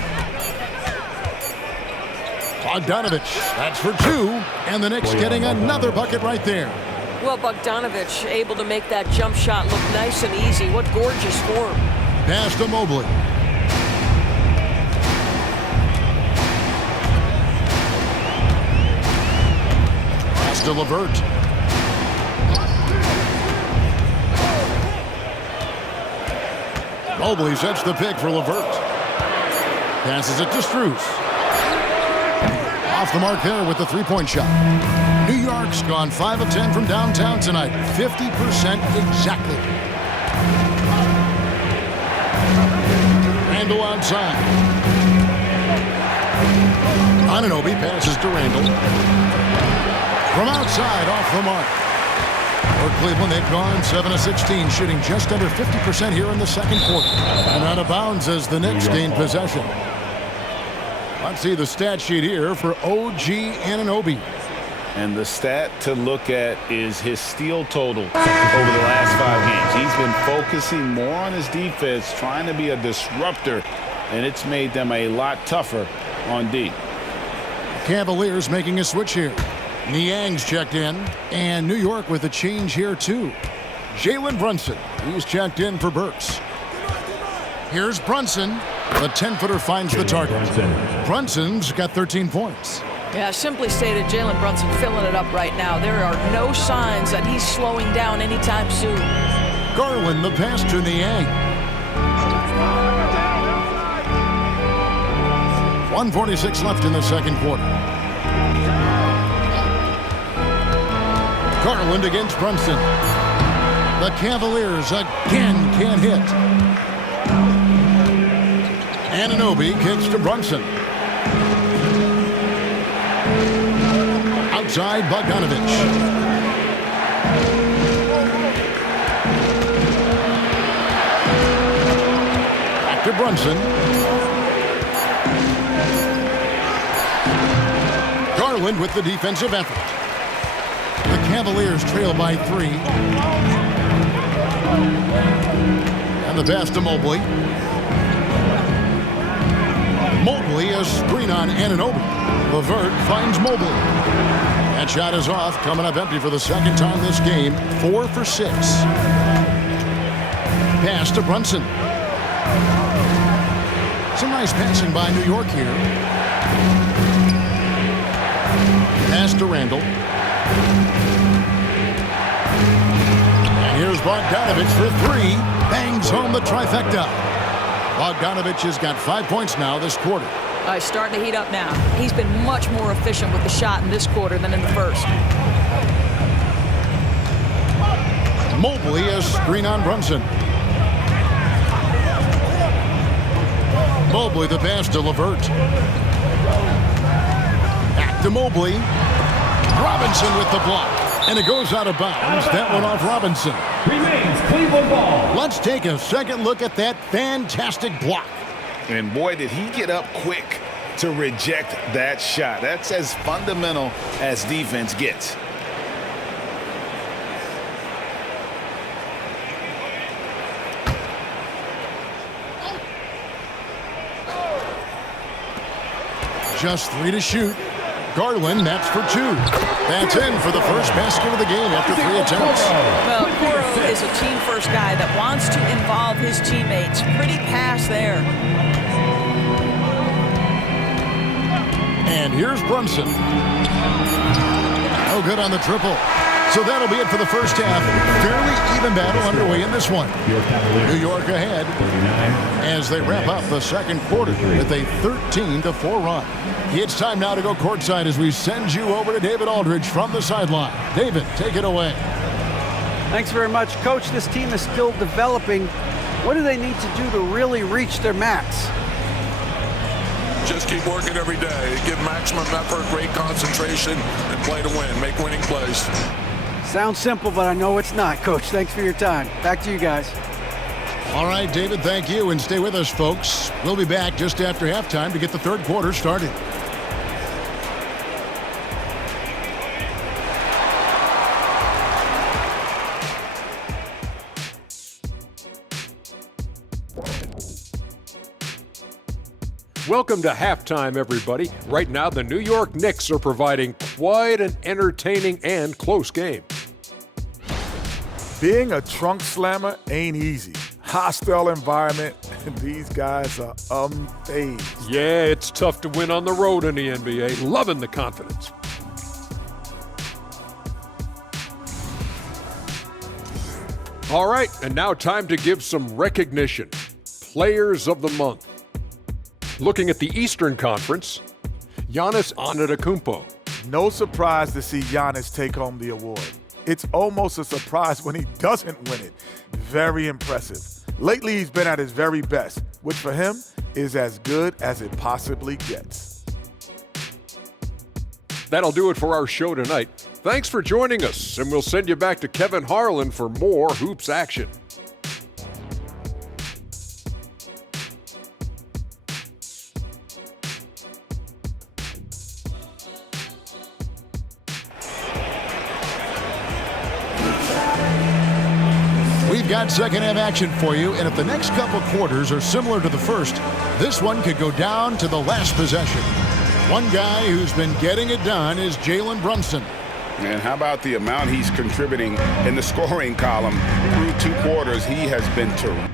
Bogdanovich, that's for 2, and the Knicks getting another bucket right there. Well, Bogdanovich able to make that jump shot look nice and easy. What gorgeous form. Pass to Mobley. Pass to LeVert. Mobley sets the pick for LeVert. Passes it to Strus. Off the mark there with the 3-point shot. New York's gone 5 of 10 from downtown tonight. 50% exactly. Randall outside. Anunoby passes to Randall. From outside, off the mark. For Cleveland, they've gone 7 of 16, shooting just under 50% here in the second quarter. And out of bounds as the Knicks gain possession. Let's see the stat sheet here for OG Anunoby. And the stat to look at is his steal total over the last 5 games. He's been focusing more on his defense, trying to be a disruptor, and it's made them a lot tougher on D. Cavaliers making a switch here. Niang's checked in, and New York with a change here too. Jalen Brunson, he's checked in for Burks. Here's Brunson. The 10-footer finds the target. Brunson's got 13 points. Yeah, simply stated, Jalen Brunson filling it up right now. There are no signs that he's slowing down anytime soon. Garland, the pass to Niang. 1:46 left in the second quarter. Garland against Brunson. The Cavaliers again can't hit. Anunoby kicks to Brunson. Outside Bogdanovich. Back to Brunson. Garland with the defensive effort. The Cavaliers trail by 3. And the pass to Mobley. Mobley, a screen on Anunoby. LeVert finds Mobley. That shot is off, coming up empty for the second time this game. 4 for 6. Pass to Brunson. Some nice passing by New York here. Pass to Randall. And here's Bogdanovich for 3. Bangs home the trifecta. Bogdanovich has got 5 points now this quarter. He's starting to heat up now. He's been much more efficient with the shot in this quarter than in the first. Mobley, a screen on Brunson. Mobley, the pass to LeVert. Back to Mobley. Robinson with the block. And it goes out of bounds. That one off Robinson. Remains Cleveland ball. Let's take a second look at that fantastic block. And boy, did he get up quick to reject that shot. That's as fundamental as defense gets. Just 3 to shoot. Garland, that's for 2. That's in for the first basket of the game after 3 attempts. Well, Coro is a team-first guy that wants to involve his teammates. Pretty pass there. And here's Brunson. No good on the triple. So that'll be it for the first half. Fairly even battle underway in this one. New York ahead as they wrap up the second quarter with a 13-4 run. It's time now to go courtside as we send you over to David Aldridge from the sideline. David, take it away. Thanks very much, Coach. This team is still developing. What do they need to do to really reach their max? Just keep working every day. Give maximum effort, great concentration, and play to win. Make winning plays. Sounds simple, but I know it's not, Coach. Thanks for your time. Back to you guys. All right, David, thank you. And stay with us, folks. We'll be back just after halftime to get the third quarter started. Welcome to halftime, everybody. Right now, the New York Knicks are providing quite an entertaining and close game. Being a trunk slammer ain't easy. Hostile environment, and these guys are unfazed. Yeah, it's tough to win on the road in the NBA. Loving the confidence. All right, and now time to give some recognition. Players of the Month. Looking at the Eastern Conference, Giannis Antetokounmpo. No surprise to see Giannis take home the award. It's almost a surprise when he doesn't win it. Very impressive. Lately, he's been at his very best, which for him is as good as it possibly gets. That'll do it for our show tonight. Thanks for joining us, and we'll send you back to Kevin Harlan for more hoops action. We've got second half action for you, and if the next couple quarters are similar to the first, this one could go down to the last possession. One guy who's been getting it done is Jalen Brunson. And how about the amount he's contributing in the scoring column through 2 quarters? He has been terrific.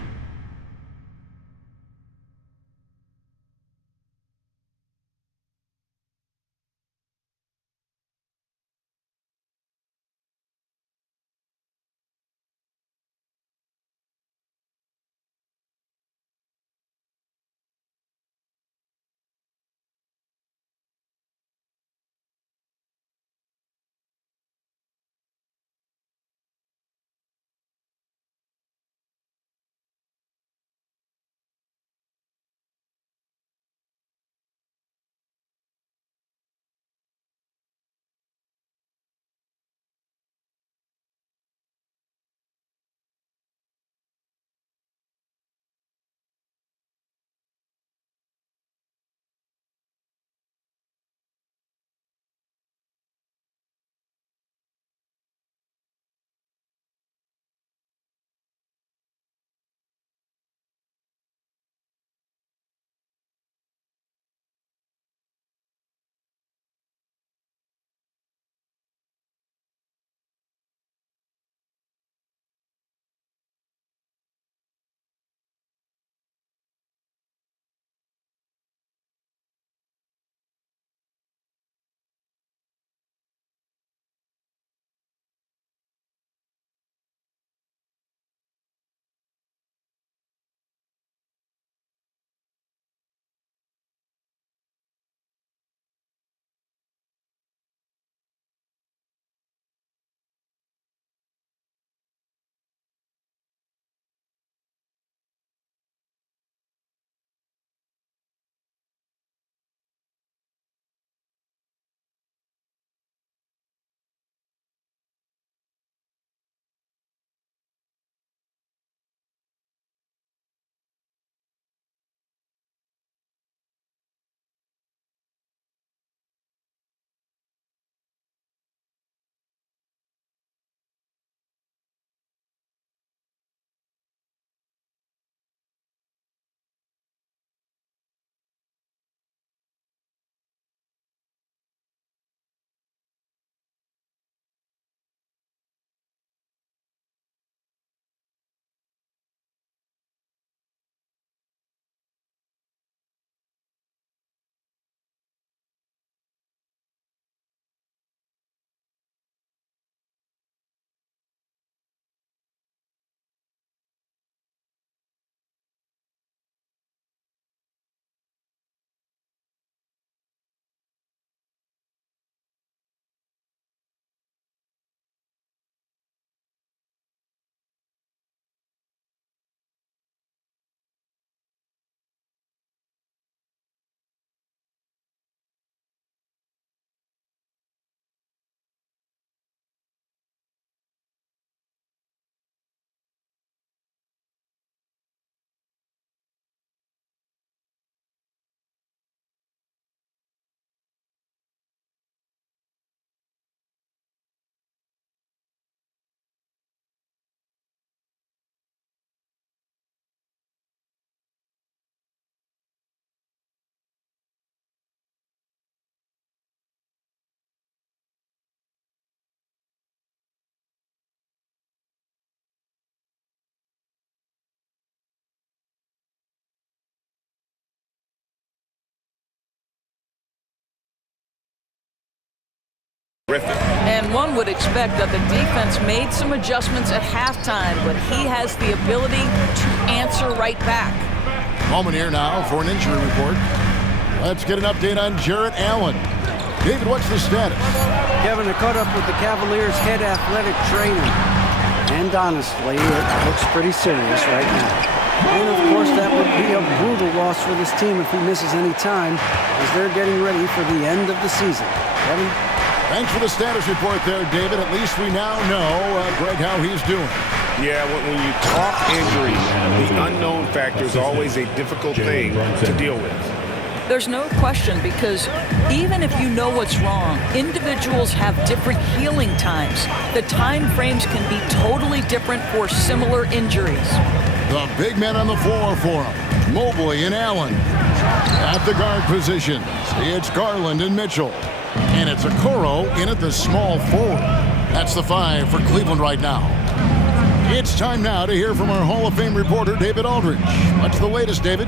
And one would expect that the defense made some adjustments at halftime, but he has the ability to answer right back. Moment here now for an injury report. Let's get an update on Jarrett Allen. David, what's the status? Kevin, I caught up with the Cavaliers' head athletic trainer. And honestly, it looks pretty serious right now. And of course, that would be a brutal loss for this team if he misses any time, as they're getting ready for the end of the season. Kevin? Thanks for the status report there, David. At least we now know, Greg, how he's doing. Yeah, when you talk injury, the unknown factor is always a difficult thing to deal with. There's no question, because even if you know what's wrong, individuals have different healing times. The time frames can be totally different for similar injuries. The big men on the floor for him, Mobley and Allen. At the guard positions, it's Garland and Mitchell. And it's Okoro in at the small forward. That's the 5 for Cleveland right now. It's time now to hear from our Hall of Fame reporter, David Aldridge. What's the latest, David?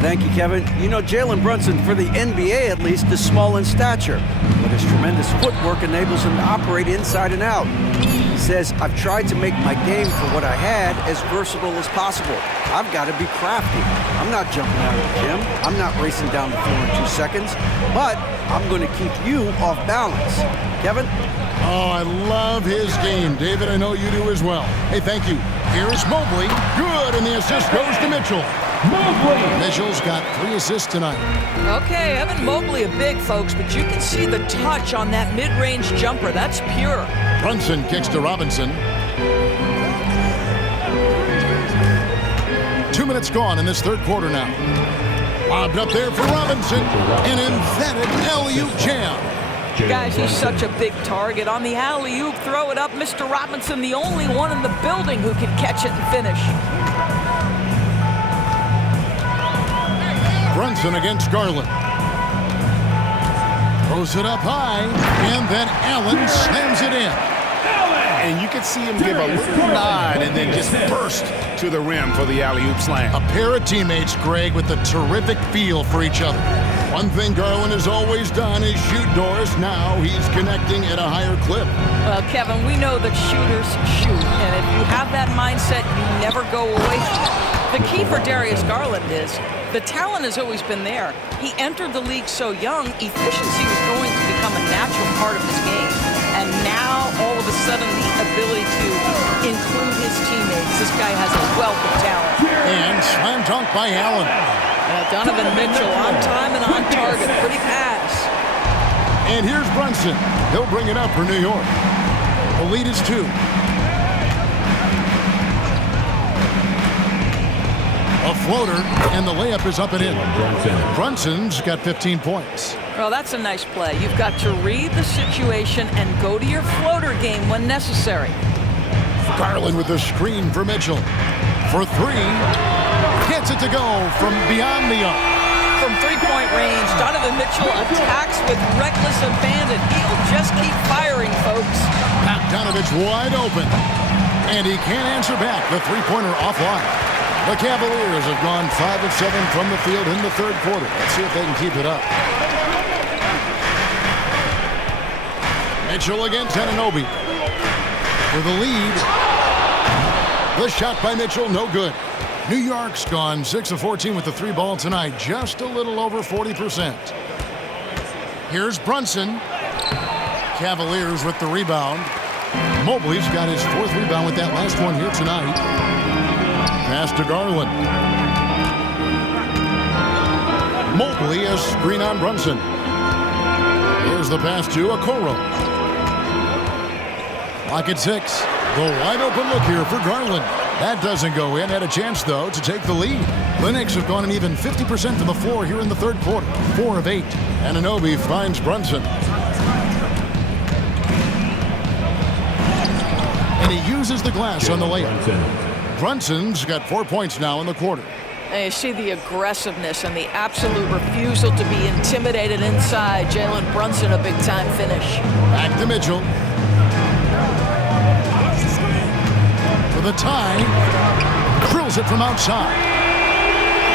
Thank you, Kevin. You know, Jalen Brunson, for the NBA at least, is small in stature, but his tremendous footwork enables him to operate inside and out. He says, I've tried to make my game for what I had as versatile as possible. I've got to be crafty. I'm not jumping out of the gym. I'm not racing down the floor in 2 seconds, but I'm going to keep you off balance. Kevin? Oh, I love his game. David, I know you do as well. Hey, thank you. Here's Mobley. Good, and the assist goes to Mitchell. Mitchell's got 3 assists tonight. Okay, Evan Mobley a big, folks, but you can see the touch on that mid-range jumper. That's pure. Brunson kicks to Robinson. 2 minutes gone in this third quarter now. Lobbed up there for Robinson. An emphatic alley-oop jam. Guys, he's such a big target. On the alley-oop, throw it up. Mr. Robinson, the only one in the building who can catch it and finish. Brunson against Garland. Throws it up high, and then Allen slams it in. And you can see him give a little nod and then just burst to the rim for the alley-oop slam. A pair of teammates, Greg, with a terrific feel for each other. One thing Garland has always done is shoot doors. Now he's connecting at a higher clip. Well, Kevin, we know that shooters shoot, and if you have that mindset, you never go away from it. The key for Darius Garland is the talent has always been there. He entered the league so young, efficiency was going to become a natural part of his game. And now, all of a sudden, the ability to include his teammates. This guy has a wealth of talent. And slam dunk by Allen. Donovan Mitchell on time and on target. Pretty pass. And here's Brunson. He'll bring it up for New York. The lead is 2. A floater, and the layup is up and in. Brunson's got 15 points. Well, that's a nice play. You've got to read the situation and go to your floater game when necessary. Garland with the screen for Mitchell. For 3. Gets it to go from beyond the arc. From three-point range, Donovan Mitchell attacks with reckless abandon. He'll just keep firing, folks. Bogdanovich wide open. And he can't answer back. The three-pointer offline. The Cavaliers have gone 5 of 7 from the field in the third quarter. Let's see if they can keep it up. Mitchell against Anunoby. For the lead. The shot by Mitchell, no good. New York's gone 6 of 14 with the 3 ball tonight. Just a little over 40%. Here's Brunson. Cavaliers with the rebound. Mobley's got his 4th rebound with that last one here tonight. Pass to Garland. Mobley a screen on Brunson. Here's the pass to Okoro. Clock at 6. The wide open look here for Garland. That doesn't go in. Had a chance, though, to take the lead. The Knicks have gone an even 50% from the floor here in the third quarter. 4 of 8. Anunoby finds Brunson. And he uses the glass on the layup. Brunson's got 4 points now in the quarter. And you see the aggressiveness and the absolute refusal to be intimidated inside. Jalen Brunson, a big-time finish. Back to Mitchell. For the tie. Drills it from outside.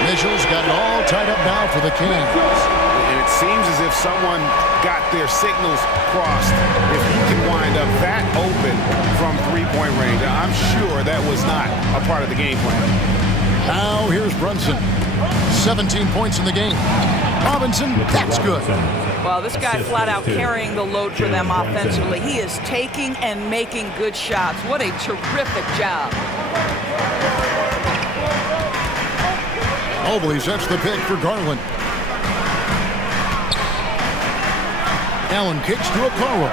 Mitchell's got it all tied up now for the Kings. And it seems as if someone got their signals crossed. If he can wind up that open from three-point range, I'm sure that was not a part of the game plan. Now here's Brunson. 17 points in the game. Robinson, that's good. Well, this guy flat out carrying the load for them offensively. He is taking and making good shots. What a terrific job. Mobley sets the pick for Garland. Allen kicks to Okoro.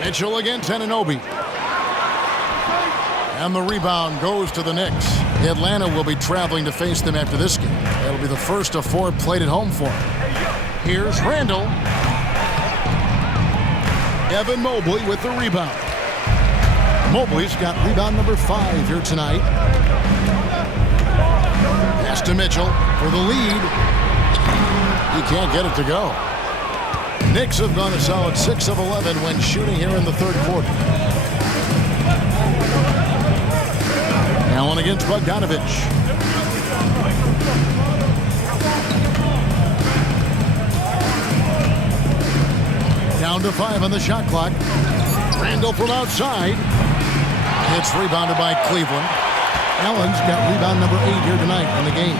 Mitchell against Anunoby. And the rebound goes to the Knicks. Atlanta will be traveling to face them after this game. That'll be the first of 4 played at home for them. Here's Randall. Evan Mobley with the rebound. Mobley's got rebound number 5 here tonight. Pass to Mitchell for the lead. He can't get it to go. Knicks have gone a solid 6 of 11 when shooting here in the third quarter. Allen against Bogdanovich. Down to 5 on the shot clock. Randall from outside. It's rebounded by Cleveland. Allen's got rebound number 8 here tonight in the game.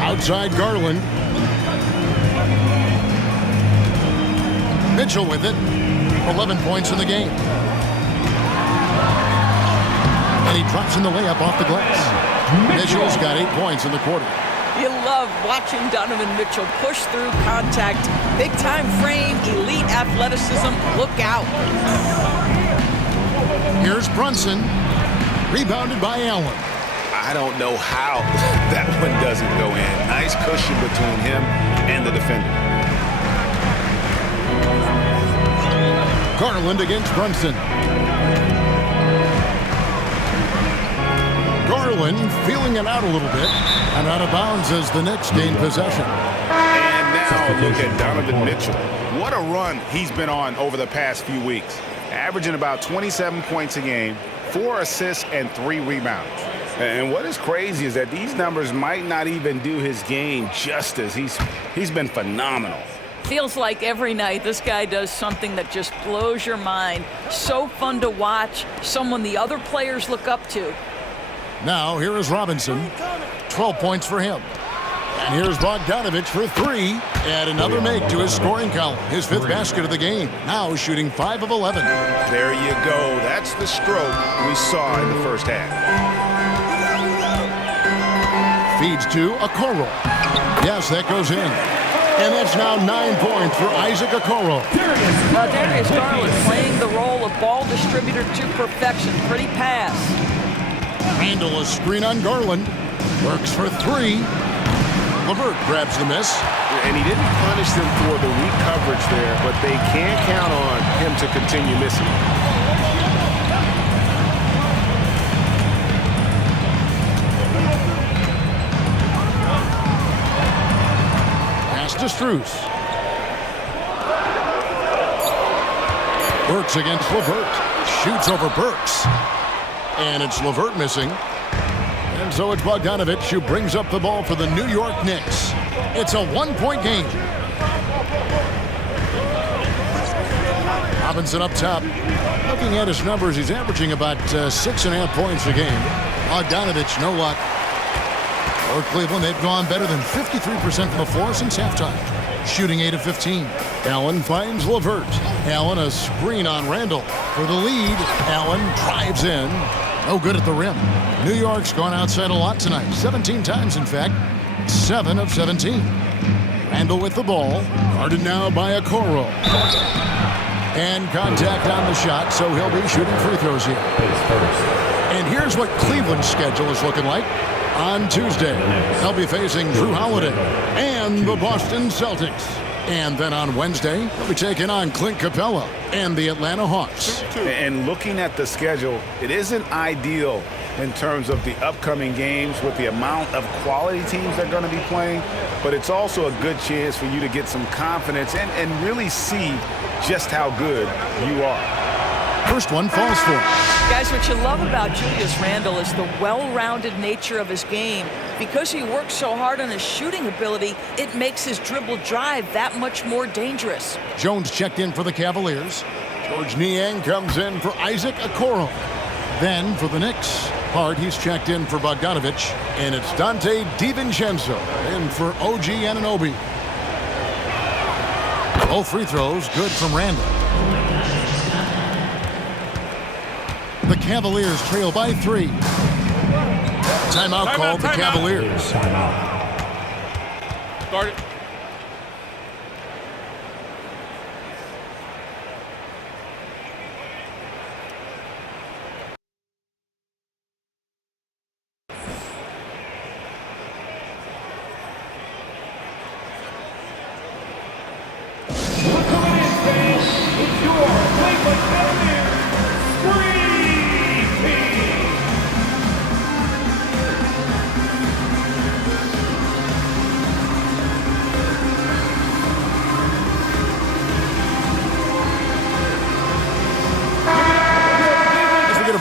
Outside Garland. Mitchell with it. 11 points in the game. And he drops in the layup off the glass. Mitchell's got 8 points in the quarter. You love watching Donovan Mitchell push through contact. Big time frame, elite athleticism. Look out. Here's Brunson. Rebounded by Allen. I don't know how that one doesn't go in. Nice cushion between him and the defender. Garland against Brunson. Garland feeling it out a little bit and out of bounds as the Knicks gain possession. And now look at Donovan Mitchell. What a run he's been on over the past few weeks. Averaging about 27 points a game, 4 assists, and 3 rebounds. And what is crazy is that these numbers might not even do his game justice. He's been phenomenal. Feels like every night this guy does something that just blows your mind. So fun to watch, someone the other players look up to. Now here is Robinson. 12 points for him. And here's Bogdanovich for 3. Add another make to his scoring column. His 5th basket of the game. Now shooting 5 of 11. There you go. That's the stroke we saw in the first half. Feeds to Okoro. Yes, that goes in. And that's now 9 points for Isaac Okoro. Darius Garland playing the role of ball distributor to perfection. Pretty pass. Randall a screen on Garland. Works for 3. LeVert grabs the miss. And he didn't punish them for the weak coverage there, but they can't count on him to continue missing. Pass to Strus. Burks against LeVert. Shoots over Burks. And it's LeVert missing. And so it's Bogdanovich who brings up the ball for the New York Knicks. It's a 1-point game. Robinson up top. Looking at his numbers, he's averaging about 6.5 points a game. Bogdanovich, no luck. For Cleveland, they've gone better than 53% from the floor since halftime. Shooting 8 of 15. Allen finds LeVert. Allen a screen on Randall. For the lead, Allen drives in. No good at the rim. New York's gone outside a lot tonight. 17 times, in fact. 7 of 17. Randall with the ball. Guarded now by Okoro. And contact on the shot, so he'll be shooting free throws here. And here's what Cleveland's schedule is looking like. On Tuesday, they'll be facing Drew Holiday and the Boston Celtics. And then on Wednesday, they'll be taking on Clint Capella and the Atlanta Hawks. And looking at the schedule, it isn't ideal in terms of the upcoming games with the amount of quality teams they're going to be playing, but it's also a good chance for you to get some confidence and really see just how good you are. first one falls for him. Guys, what you love about Julius Randle is the well-rounded nature of his game. Because he works so hard on his shooting ability, it makes his dribble drive that much more dangerous. Jones checked in for the Cavaliers. George Niang comes in for Isaac Okoro. Then for the Knicks, Hart, he's checked in for Bogdanovich. And it's Dante DiVincenzo in for OG Anunoby. Both free throws good from Randle. The Cavaliers trail by 3. Timeout called the Cavaliers. Start it.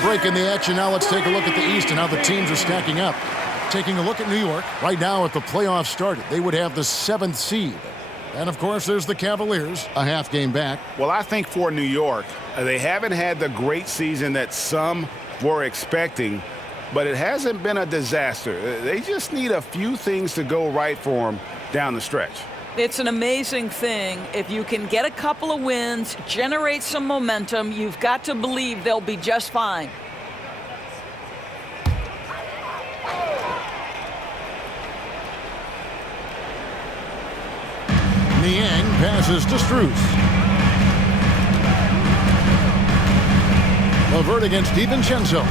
Break in the action. Now let's take a look at the East and how the teams are stacking up. Taking a look at New York. Right now, if the playoffs started, they would have the 7th seed. And, of course, there's the Cavaliers, a half game back. Well, I think for New York, they haven't had the great season that some were expecting, but it hasn't been a disaster. They just need a few things to go right for them down the stretch. It's an amazing thing. If you can get a couple of wins, generate some momentum, you've got to believe they'll be just fine. Niang passes to Strus. LeVert against DiVincenzo.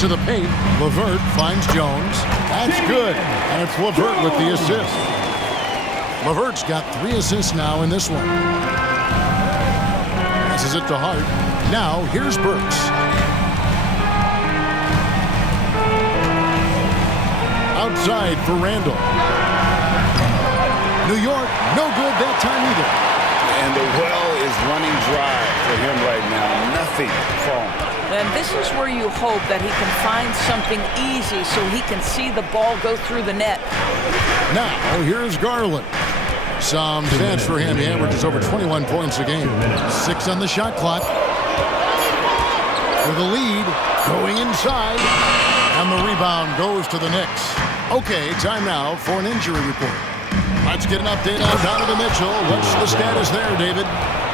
To the paint, LeVert finds Jones. That's good, and it's LeVert with the assist. LeVert's got 3 assists now in this one. Passes it to Hart. Now, here's Burks. Outside for Randle. New York, no good that time either. And the well is running dry for him right now. Nothing falling. And this is where you hope that he can find something easy so he can see the ball go through the net. Now, here's Garland. Some stats for him. He averages over 21 points a game. 6 on the shot clock. For the lead, going inside. And the rebound goes to the Knicks. Okay, time now for an injury report. Let's get an update on Donovan Mitchell. What's the status there, David?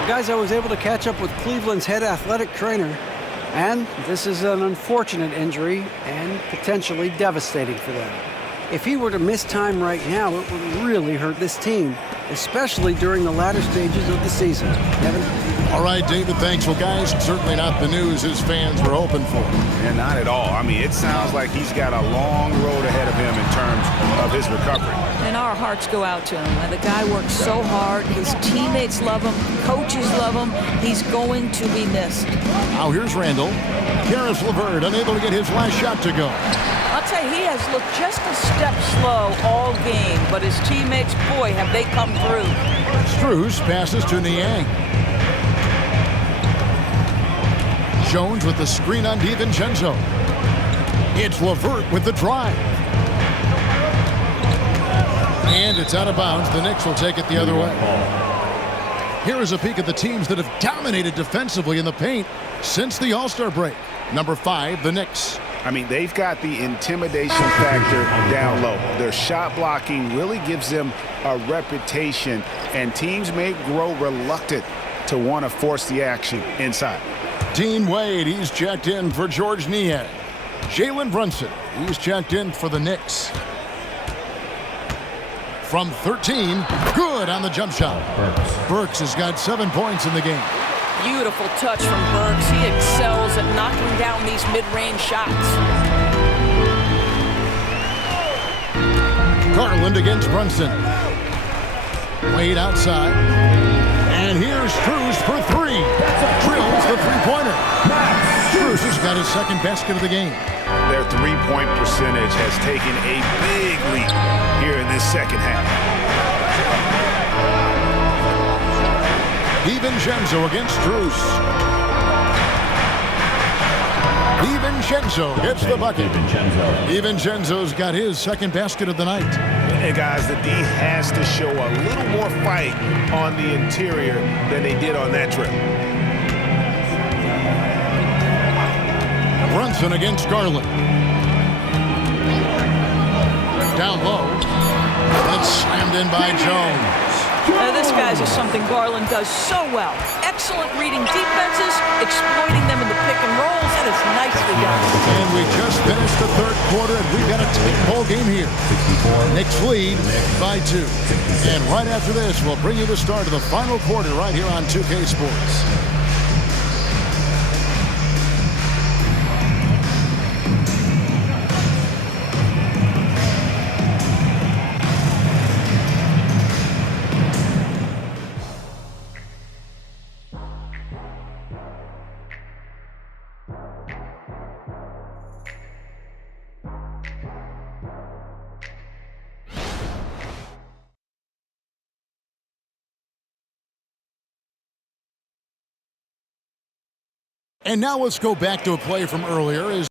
Guys, I was able to catch up with Cleveland's head athletic trainer. And this is an unfortunate injury and potentially devastating for them. If he were to miss time right now, it would really hurt this team, especially during the latter stages of the season. Kevin? All right, David, thanks. Well, guys, certainly not the news his fans were hoping for. And not at all. I mean, it sounds like he's got a long road ahead of him in terms of his recovery. And our hearts go out to him. And the guy works so hard. His teammates love him. Coaches love him. He's going to be missed. Now here's Randle. Karis LeVert unable to get his last shot to go. I'll tell you, he has looked just a step slow all game. But his teammates, boy, have they come through. Strus passes to Niang. Jones with the screen on DiVincenzo. It's LeVert with the drive. And it's out of bounds. The Knicks will take it the other way. Here is a peek at the teams that have dominated defensively in the paint since the All-Star break. Number 5, the Knicks. I mean, they've got the intimidation factor down low. Their shot blocking really gives them a reputation, and teams may grow reluctant to want to force the action inside. Dean Wade, he's checked in for George Niang. Jalen Brunson, he's checked in for the Knicks. From 13, good on the jump shot. Burks has got 7 points in the game. Beautiful touch from Burks. He excels at knocking down these mid-range shots. Garland against Brunson. Wade outside. And here's Strus for 3. Drills the three-pointer. Strus has got his second basket of the game. Their three-point percentage has taken a big leap here in this second half. DiVincenzo against Strus. DiVincenzo gets the bucket. DiVincenzo's got his second basket of the night. And guys, the D has to show a little more fight on the interior than they did on that trip. Brunson against Garland. Down low. And it's slammed in by Jones. This, guys, is something Garland does so well. Excellent reading defenses, exploiting them in the pick and rolls, and it's nicely done. And we just finished the third quarter, and we've got a tight ball game here. Knicks lead by 2. And right after this, we'll bring you the start of the final quarter right here on 2K Sports. And now let's go back to a play from earlier as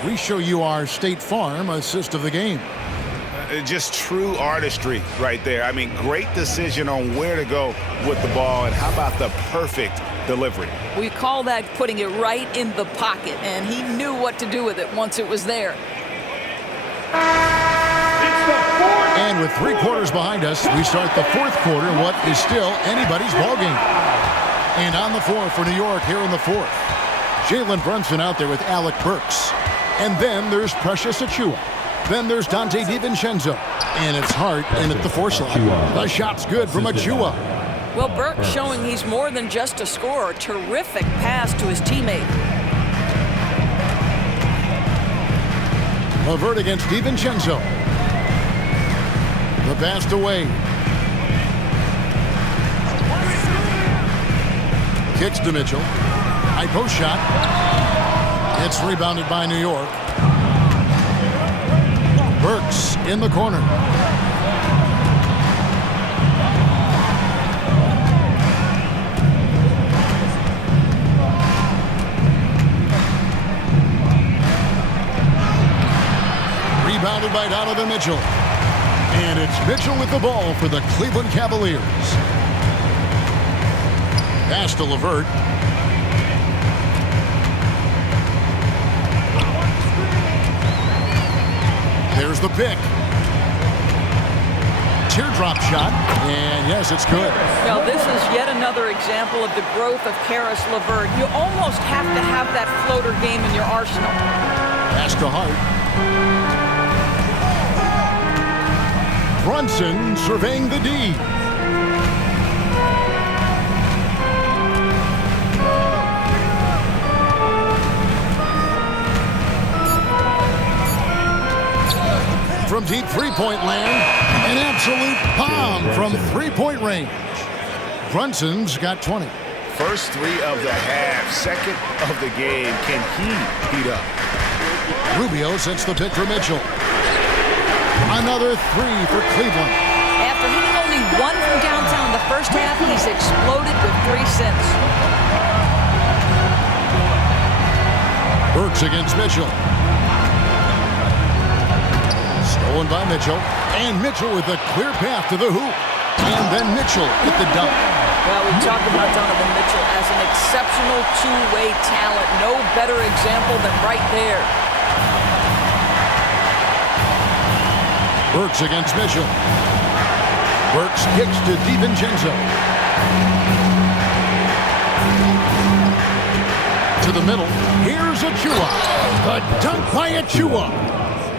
We show you our State Farm assist of the game. Just true artistry right there. I mean, great decision on where to go with the ball, and how about the perfect delivery? We call that putting it right in the pocket, and he knew what to do with it once it was there. And with 3 quarters behind us, we start the 4th quarter in what is still anybody's ballgame. And on the floor for New York here in the 4th, Jalen Brunson out there with Alec Burks. And then there's Precious Achiuwa. Then there's Dante DiVincenzo. And it's Hart in at the 4 slot. The shot's good from Achiuwa. Well, Burke showing he's more than just a scorer. Terrific pass to his teammate. LeVert against DiVincenzo. The pass to Wade. Kicks to Mitchell. High post shot. It's rebounded by New York. Burks in the corner. Rebounded by Donovan Mitchell. And it's Mitchell with the ball for the Cleveland Cavaliers. Pass to LeVert. There's the pick. Teardrop shot. And yes, it's good. Now, this is yet another example of the growth of Karis LeVert. You almost have to have that floater game in your arsenal. Pass to Hart. Brunson surveying the D. From deep three-point land, an absolute bomb from three-point range. Brunson's got 20. First 3 of the half, second of the game. Can he heat up? Rubio sets the pick for Mitchell. Another 3 for Cleveland. After hitting only 1 from downtown in the first half, he's exploded with 3 since. Burks against Mitchell. Stolen by Mitchell. And Mitchell with a clear path to the hoop. And then Mitchell with the dunk. Well, we talked about Donovan Mitchell as an exceptional two-way talent. No better example than right there. Burks against Mitchell. Burks kicks to DiVincenzo. To the middle. Here's Achiuwa. The dunk by Achiuwa.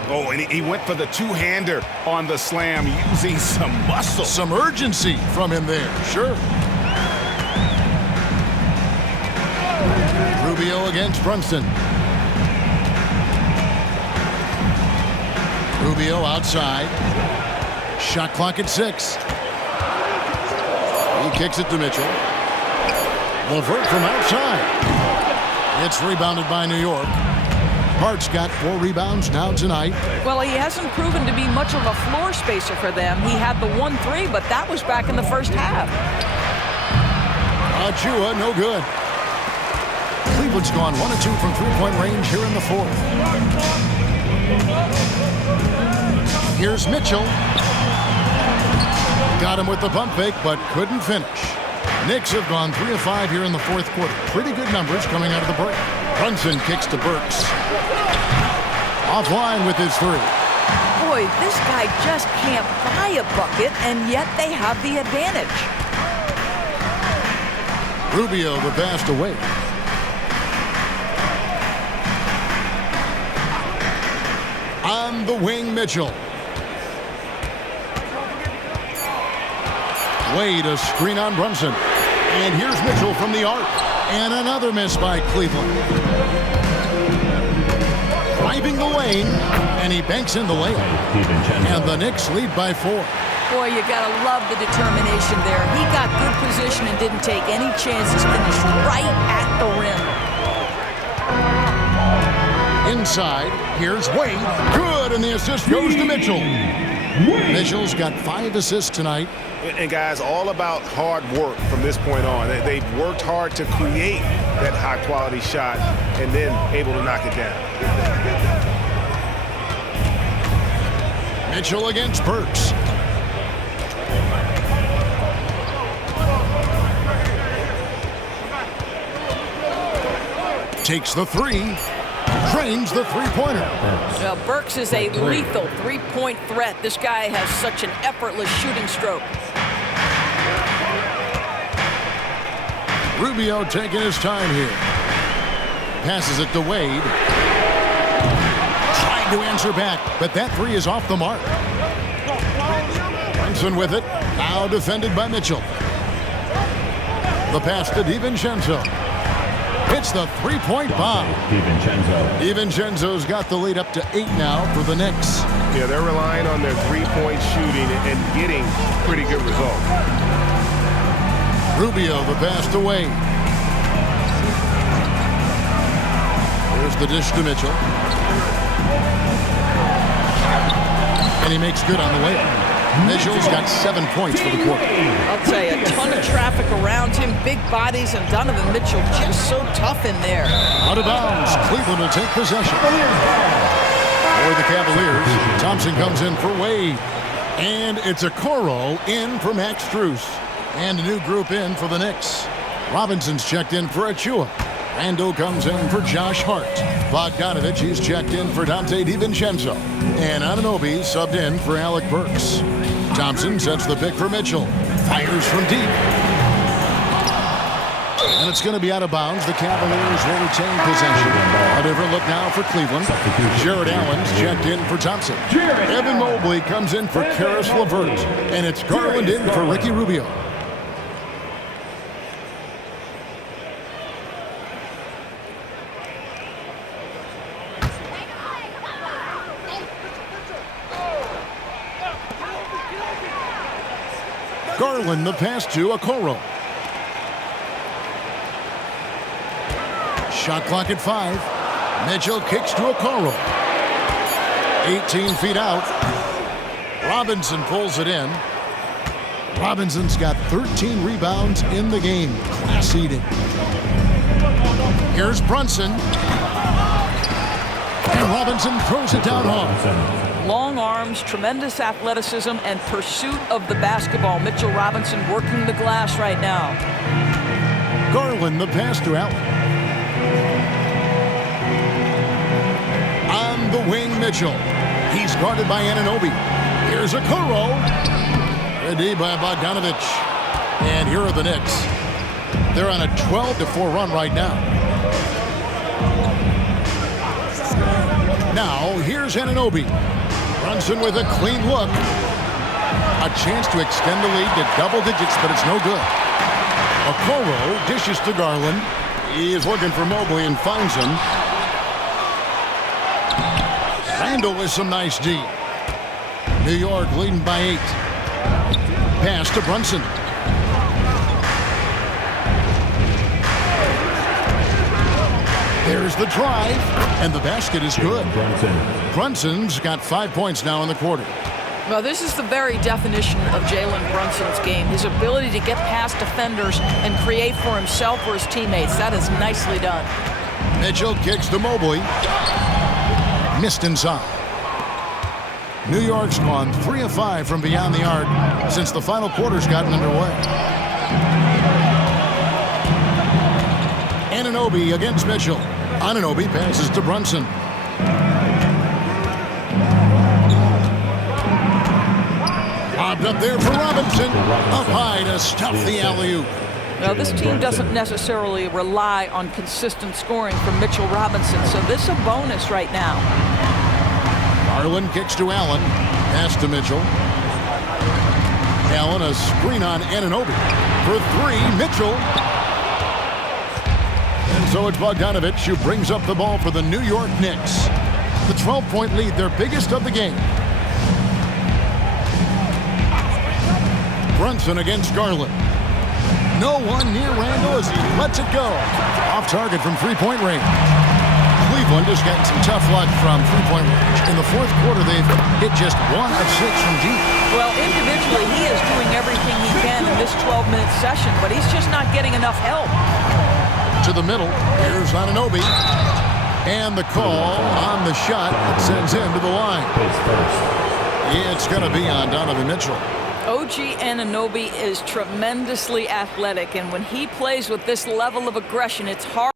Oh, and he went for the two-hander on the slam, using some muscle. Some urgency from him there, sure. Rubio against Brunson. Rubio outside. Shot clock at 6. He kicks it to Mitchell. LeVert from outside. It's rebounded by New York. Hart's got 4 rebounds now tonight. Well, he hasn't proven to be much of a floor spacer for them. He had the 1-3, but that was back in the first half. Achiuwa, no good. Cleveland's gone 1 of 2 from three-point range here in the 4th. Here's Mitchell. Got him with the pump fake, but couldn't finish. Knicks have gone 3 of 5 here in the 4th quarter. Pretty good numbers coming out of the break. Brunson kicks to Burks. Offline with his 3. Boy, this guy just can't buy a bucket, and yet they have the advantage. Rubio the pass to Wade. On the wing, Mitchell. Wade, a screen on Brunson. And here's Mitchell from the arc. And another miss by Cleveland. Driving the lane, and he banks in the layup. And the Knicks lead by 4. Boy, you gotta love the determination there. He got good position and didn't take any chances. Finished right at the rim. Inside, here's Wade. Good, and the assist goes to Mitchell. Mitchell's got 5 assists tonight. And guys, all about hard work from this point on. They've worked hard to create that high-quality shot and then able to knock it down. Mitchell against Burks. Takes the 3. Drains the three-pointer. Burks is a lethal three-point threat. This guy has such an effortless shooting stroke. Rubio taking his time here. Passes it to Wade. Trying to answer back, but that 3 is off the mark. Brunson with it. Now defended by Mitchell. The pass to DiVincenzo. It's the three-point bomb. DiVincenzo's got the lead up to 8 now for the Knicks. Yeah, they're relying on their three-point shooting and getting pretty good results. Rubio, the pass to Wade. Here's the dish to Mitchell. And he makes good on the layup. Mitchell's got 7 points for the quarter. I'll tell you, a ton of traffic around him, big bodies, and Donovan Mitchell just so tough in there. Out of bounds. Cleveland will take possession. For the Cavaliers, Thompson comes in for Wade. And it's a Okoro in for Max Strus. And a new group in for the Knicks. Robinson's checked in for Achua. Randall comes in for Josh Hart. Bogdanovich, he's checked in for Dante DiVincenzo. And Anunoby subbed in for Alec Burks. Thompson sets the pick for Mitchell. Fires from deep. And it's going to be out of bounds. The Cavaliers will retain possession. A different look now for Cleveland. Jared Allen's checked in for Thompson. Evan Mobley comes in for Karis LeVert. And it's Garland in for Ricky Rubio. Garland, the pass to Okoro. Shot clock at 5. Mitchell kicks to Okoro. 18 feet out. Robinson pulls it in. Robinson's got 13 rebounds in the game. Class eating. Here's Brunson. And Robinson throws it down hard. Long arms, tremendous athleticism, and pursuit of the basketball. Mitchell Robinson working the glass right now. Garland, the pass to Allen. On the wing, Mitchell. He's guarded by Anunoby. Here's Okoro. Ready by Bogdanovich. And here are the Knicks. They're on a 12-4 run right now. Now, here's Anunoby. Brunson with a clean look. A chance to extend the lead to double digits, but it's no good. Okoro dishes to Garland. He is looking for Mobley and finds him. Randall with some nice D. New York leading by 8. Pass to Brunson. There's the drive, and the basket is good. Brunson's got 5 points now in the quarter. Well, this is the very definition of Jalen Brunson's game. His ability to get past defenders and create for himself or his teammates. That is nicely done. Mitchell kicks to Mobley. Missed inside. New York's gone 3 of 5 from beyond the arc since the final quarter's gotten underway. Anunoby against Mitchell. Anunoby passes to Brunson. Lobbed up there for Robinson. Up high to stuff the alley-oop. Now, this team doesn't necessarily rely on consistent scoring from Mitchell Robinson, so this is a bonus right now. Garland kicks to Allen. Pass to Mitchell. Allen, a screen on Anunoby. For 3, Mitchell. And so it's Bogdanovich who brings up the ball for the New York Knicks. The 12-point lead, their biggest of the game. Brunson against Garland. No one near Randall as he lets it go. Off target from 3-point range. Cleveland is getting some tough luck from three-point range. In the fourth quarter, they've hit just 1 of 6 from deep. Well, individually, he is doing everything he can in this 12-minute session, but he's just not getting enough help. To the middle, here's Anunoby. And the call on the shot that sends him to the line. It's going to be on Donovan Mitchell. OG Anunoby is tremendously athletic, and when he plays with this level of aggression, it's hard.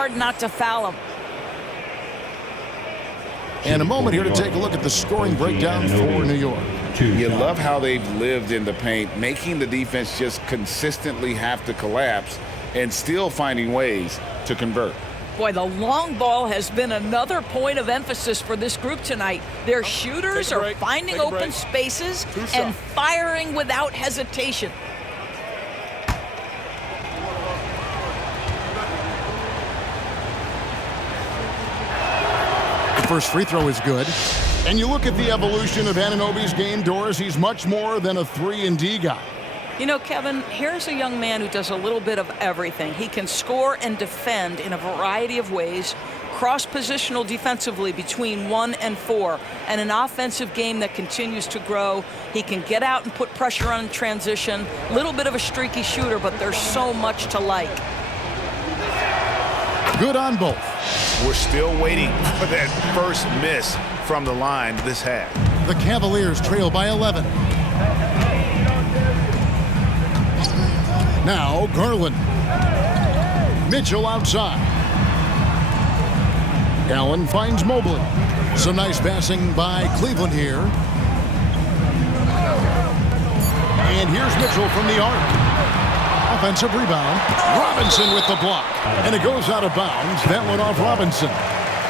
Hard not to foul him. And a moment here to take a look at the scoring breakdown for New York. You love how they've lived in the paint, making the defense just consistently have to collapse and still finding ways to convert. Boy, the long ball has been another point of emphasis for this group tonight. Their shooters are finding open spaces and firing without hesitation. First free throw is good. And you look at the evolution of Anunoby's game, Doris, he's much more than a 3-and-D guy. You know, Kevin, here's a young man who does a little bit of everything. He can score and defend in a variety of ways, cross-positional defensively between 1 and 4, and an offensive game that continues to grow. He can get out and put pressure on transition, little bit of a streaky shooter, but there's so much to like. Good on both. We're still waiting for that first miss from the line this half. The Cavaliers trail by 11. Now Garland. Mitchell outside. Allen finds Mobley. Some nice passing by Cleveland here. And here's Mitchell from the arc. Offensive rebound. Robinson with the block. And it goes out of bounds. That went off Robinson.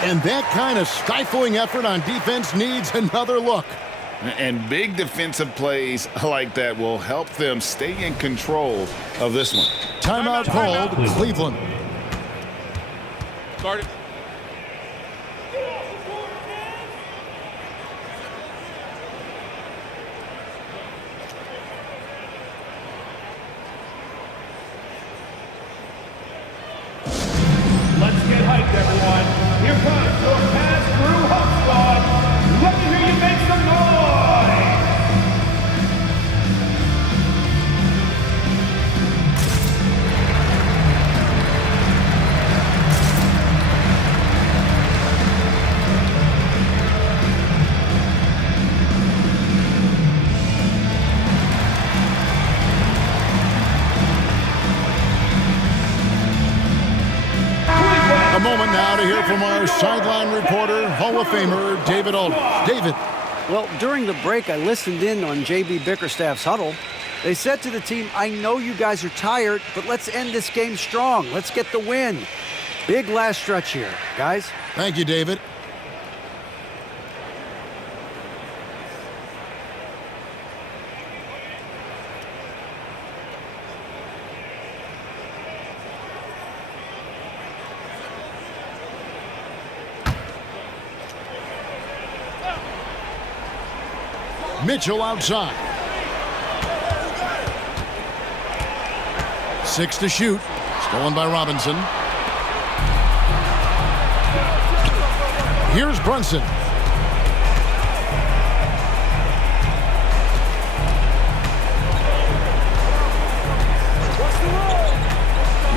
And that kind of stifling effort on defense needs another look. And big defensive plays like that will help them stay in control of this one. Timeout called, Cleveland. Started. Let's get hyped, everyone. Here comes your pass-through Hawk squad. Let me hear you make some noise. A moment now to hear from our sideline reporter, Hall of Famer David Aldridge. David. Well, during the break, I listened in on J.B. Bickerstaff's huddle, They said to the team, I know you guys are tired, but let's end this game strong. Let's get the win. Big last stretch here, guys. Thank you, David. Mitchell outside. 6 to shoot. Stolen by Robinson. Here's Brunson.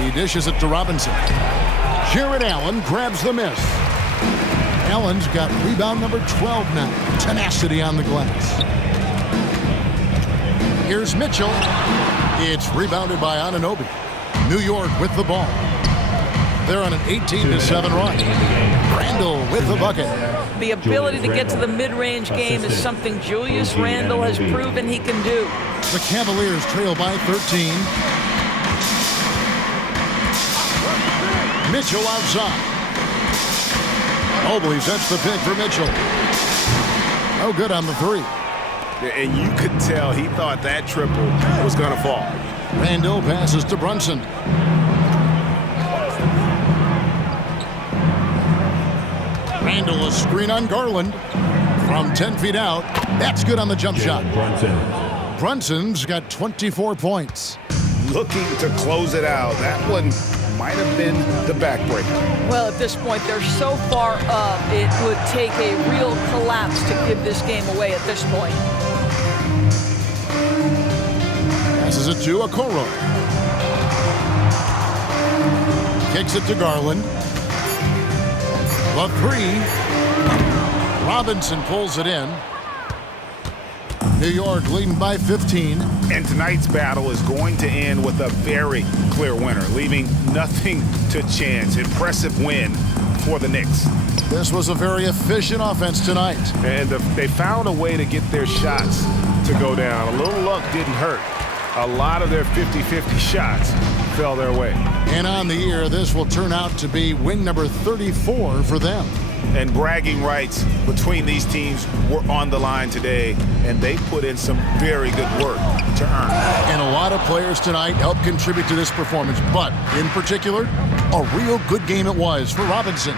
He dishes it to Robinson. Jared Allen grabs the miss. Allen's got rebound number 12 now. Tenacity on the glass. Here's Mitchell. It's rebounded by Anunoby. New York with the ball. They're on an 18-7 run. Randle with the bucket. The ability to get to the mid-range game is something Julius Randle has proven he can do. The Cavaliers trail by 13. Mitchell outside. Mobley sets the pick for Mitchell. No good on the three. And you could tell he thought that triple was going to fall. Randle passes to Brunson. Randle a screen on Garland. From 10 feet out. That's good on the jump shot. Brunson's got 24 points. Looking to close it out. That one might have been the backbreaker. Well, at this point, they're so far up, it would take a real collapse to give this game away at this point. Passes it to Okoro. Kicks it to Garland. The three. Robinson pulls it in. New York leading by 15. And tonight's battle is going to end with a very clear winner, leaving nothing to chance. Impressive win for the Knicks. This was a very efficient offense tonight. And they found a way to get their shots to go down. A little luck didn't hurt. A lot of their 50-50 shots fell their way. And on the year, this will turn out to be win number 34 for them. And bragging rights between these teams were on the line today, and they put in some very good work to earn it. And a lot of players tonight helped contribute to this performance, but in particular, a real good game it was for Robinson.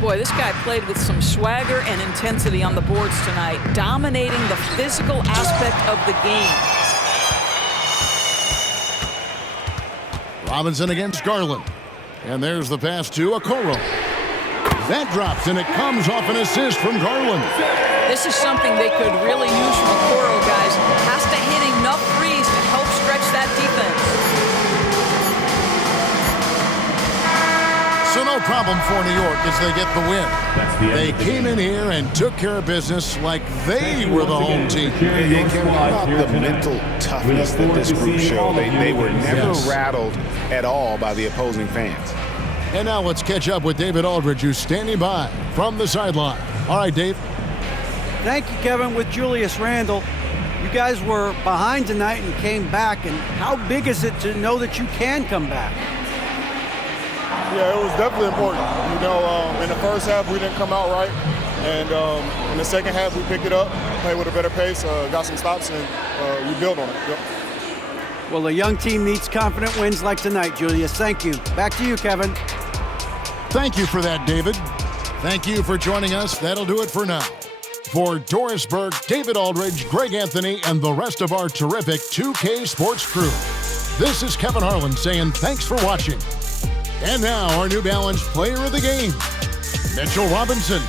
Boy, this guy played with some swagger and intensity on the boards tonight, dominating the physical aspect of the game. Robinson against Garland. And there's the pass to Okoro. That drops, and it comes off an assist from Garland. This is something they could really use from Okoro, guys. Has to hit enough threes to help stretch that defense. So no problem for New York as they get the win. They came in here and took care of business like they were the home team. And about the mental toughness that this group showed. They were never rattled at all by the opposing fans. And now let's catch up with David Aldridge, who's standing by from the sideline. All right, Dave. Thank you, Kevin, with Julius Randle. You guys were behind tonight and came back, and how big is it to know that you can come back? Yeah, it was definitely important. You know, in the first half, we didn't come out right. And in the second half, we picked it up, played with a better pace, got some stops, and we built on it. Yep. Well, a young team needs confident wins like tonight, Julius. Thank you. Back to you, Kevin. Thank you for that, David. Thank you for joining us. That'll do it for now. For Doris Burke, David Aldridge, Greg Anthony, and the rest of our terrific 2K Sports crew, this is Kevin Harlan saying thanks for watching. And now our New Balance Player of the Game, Mitchell Robinson.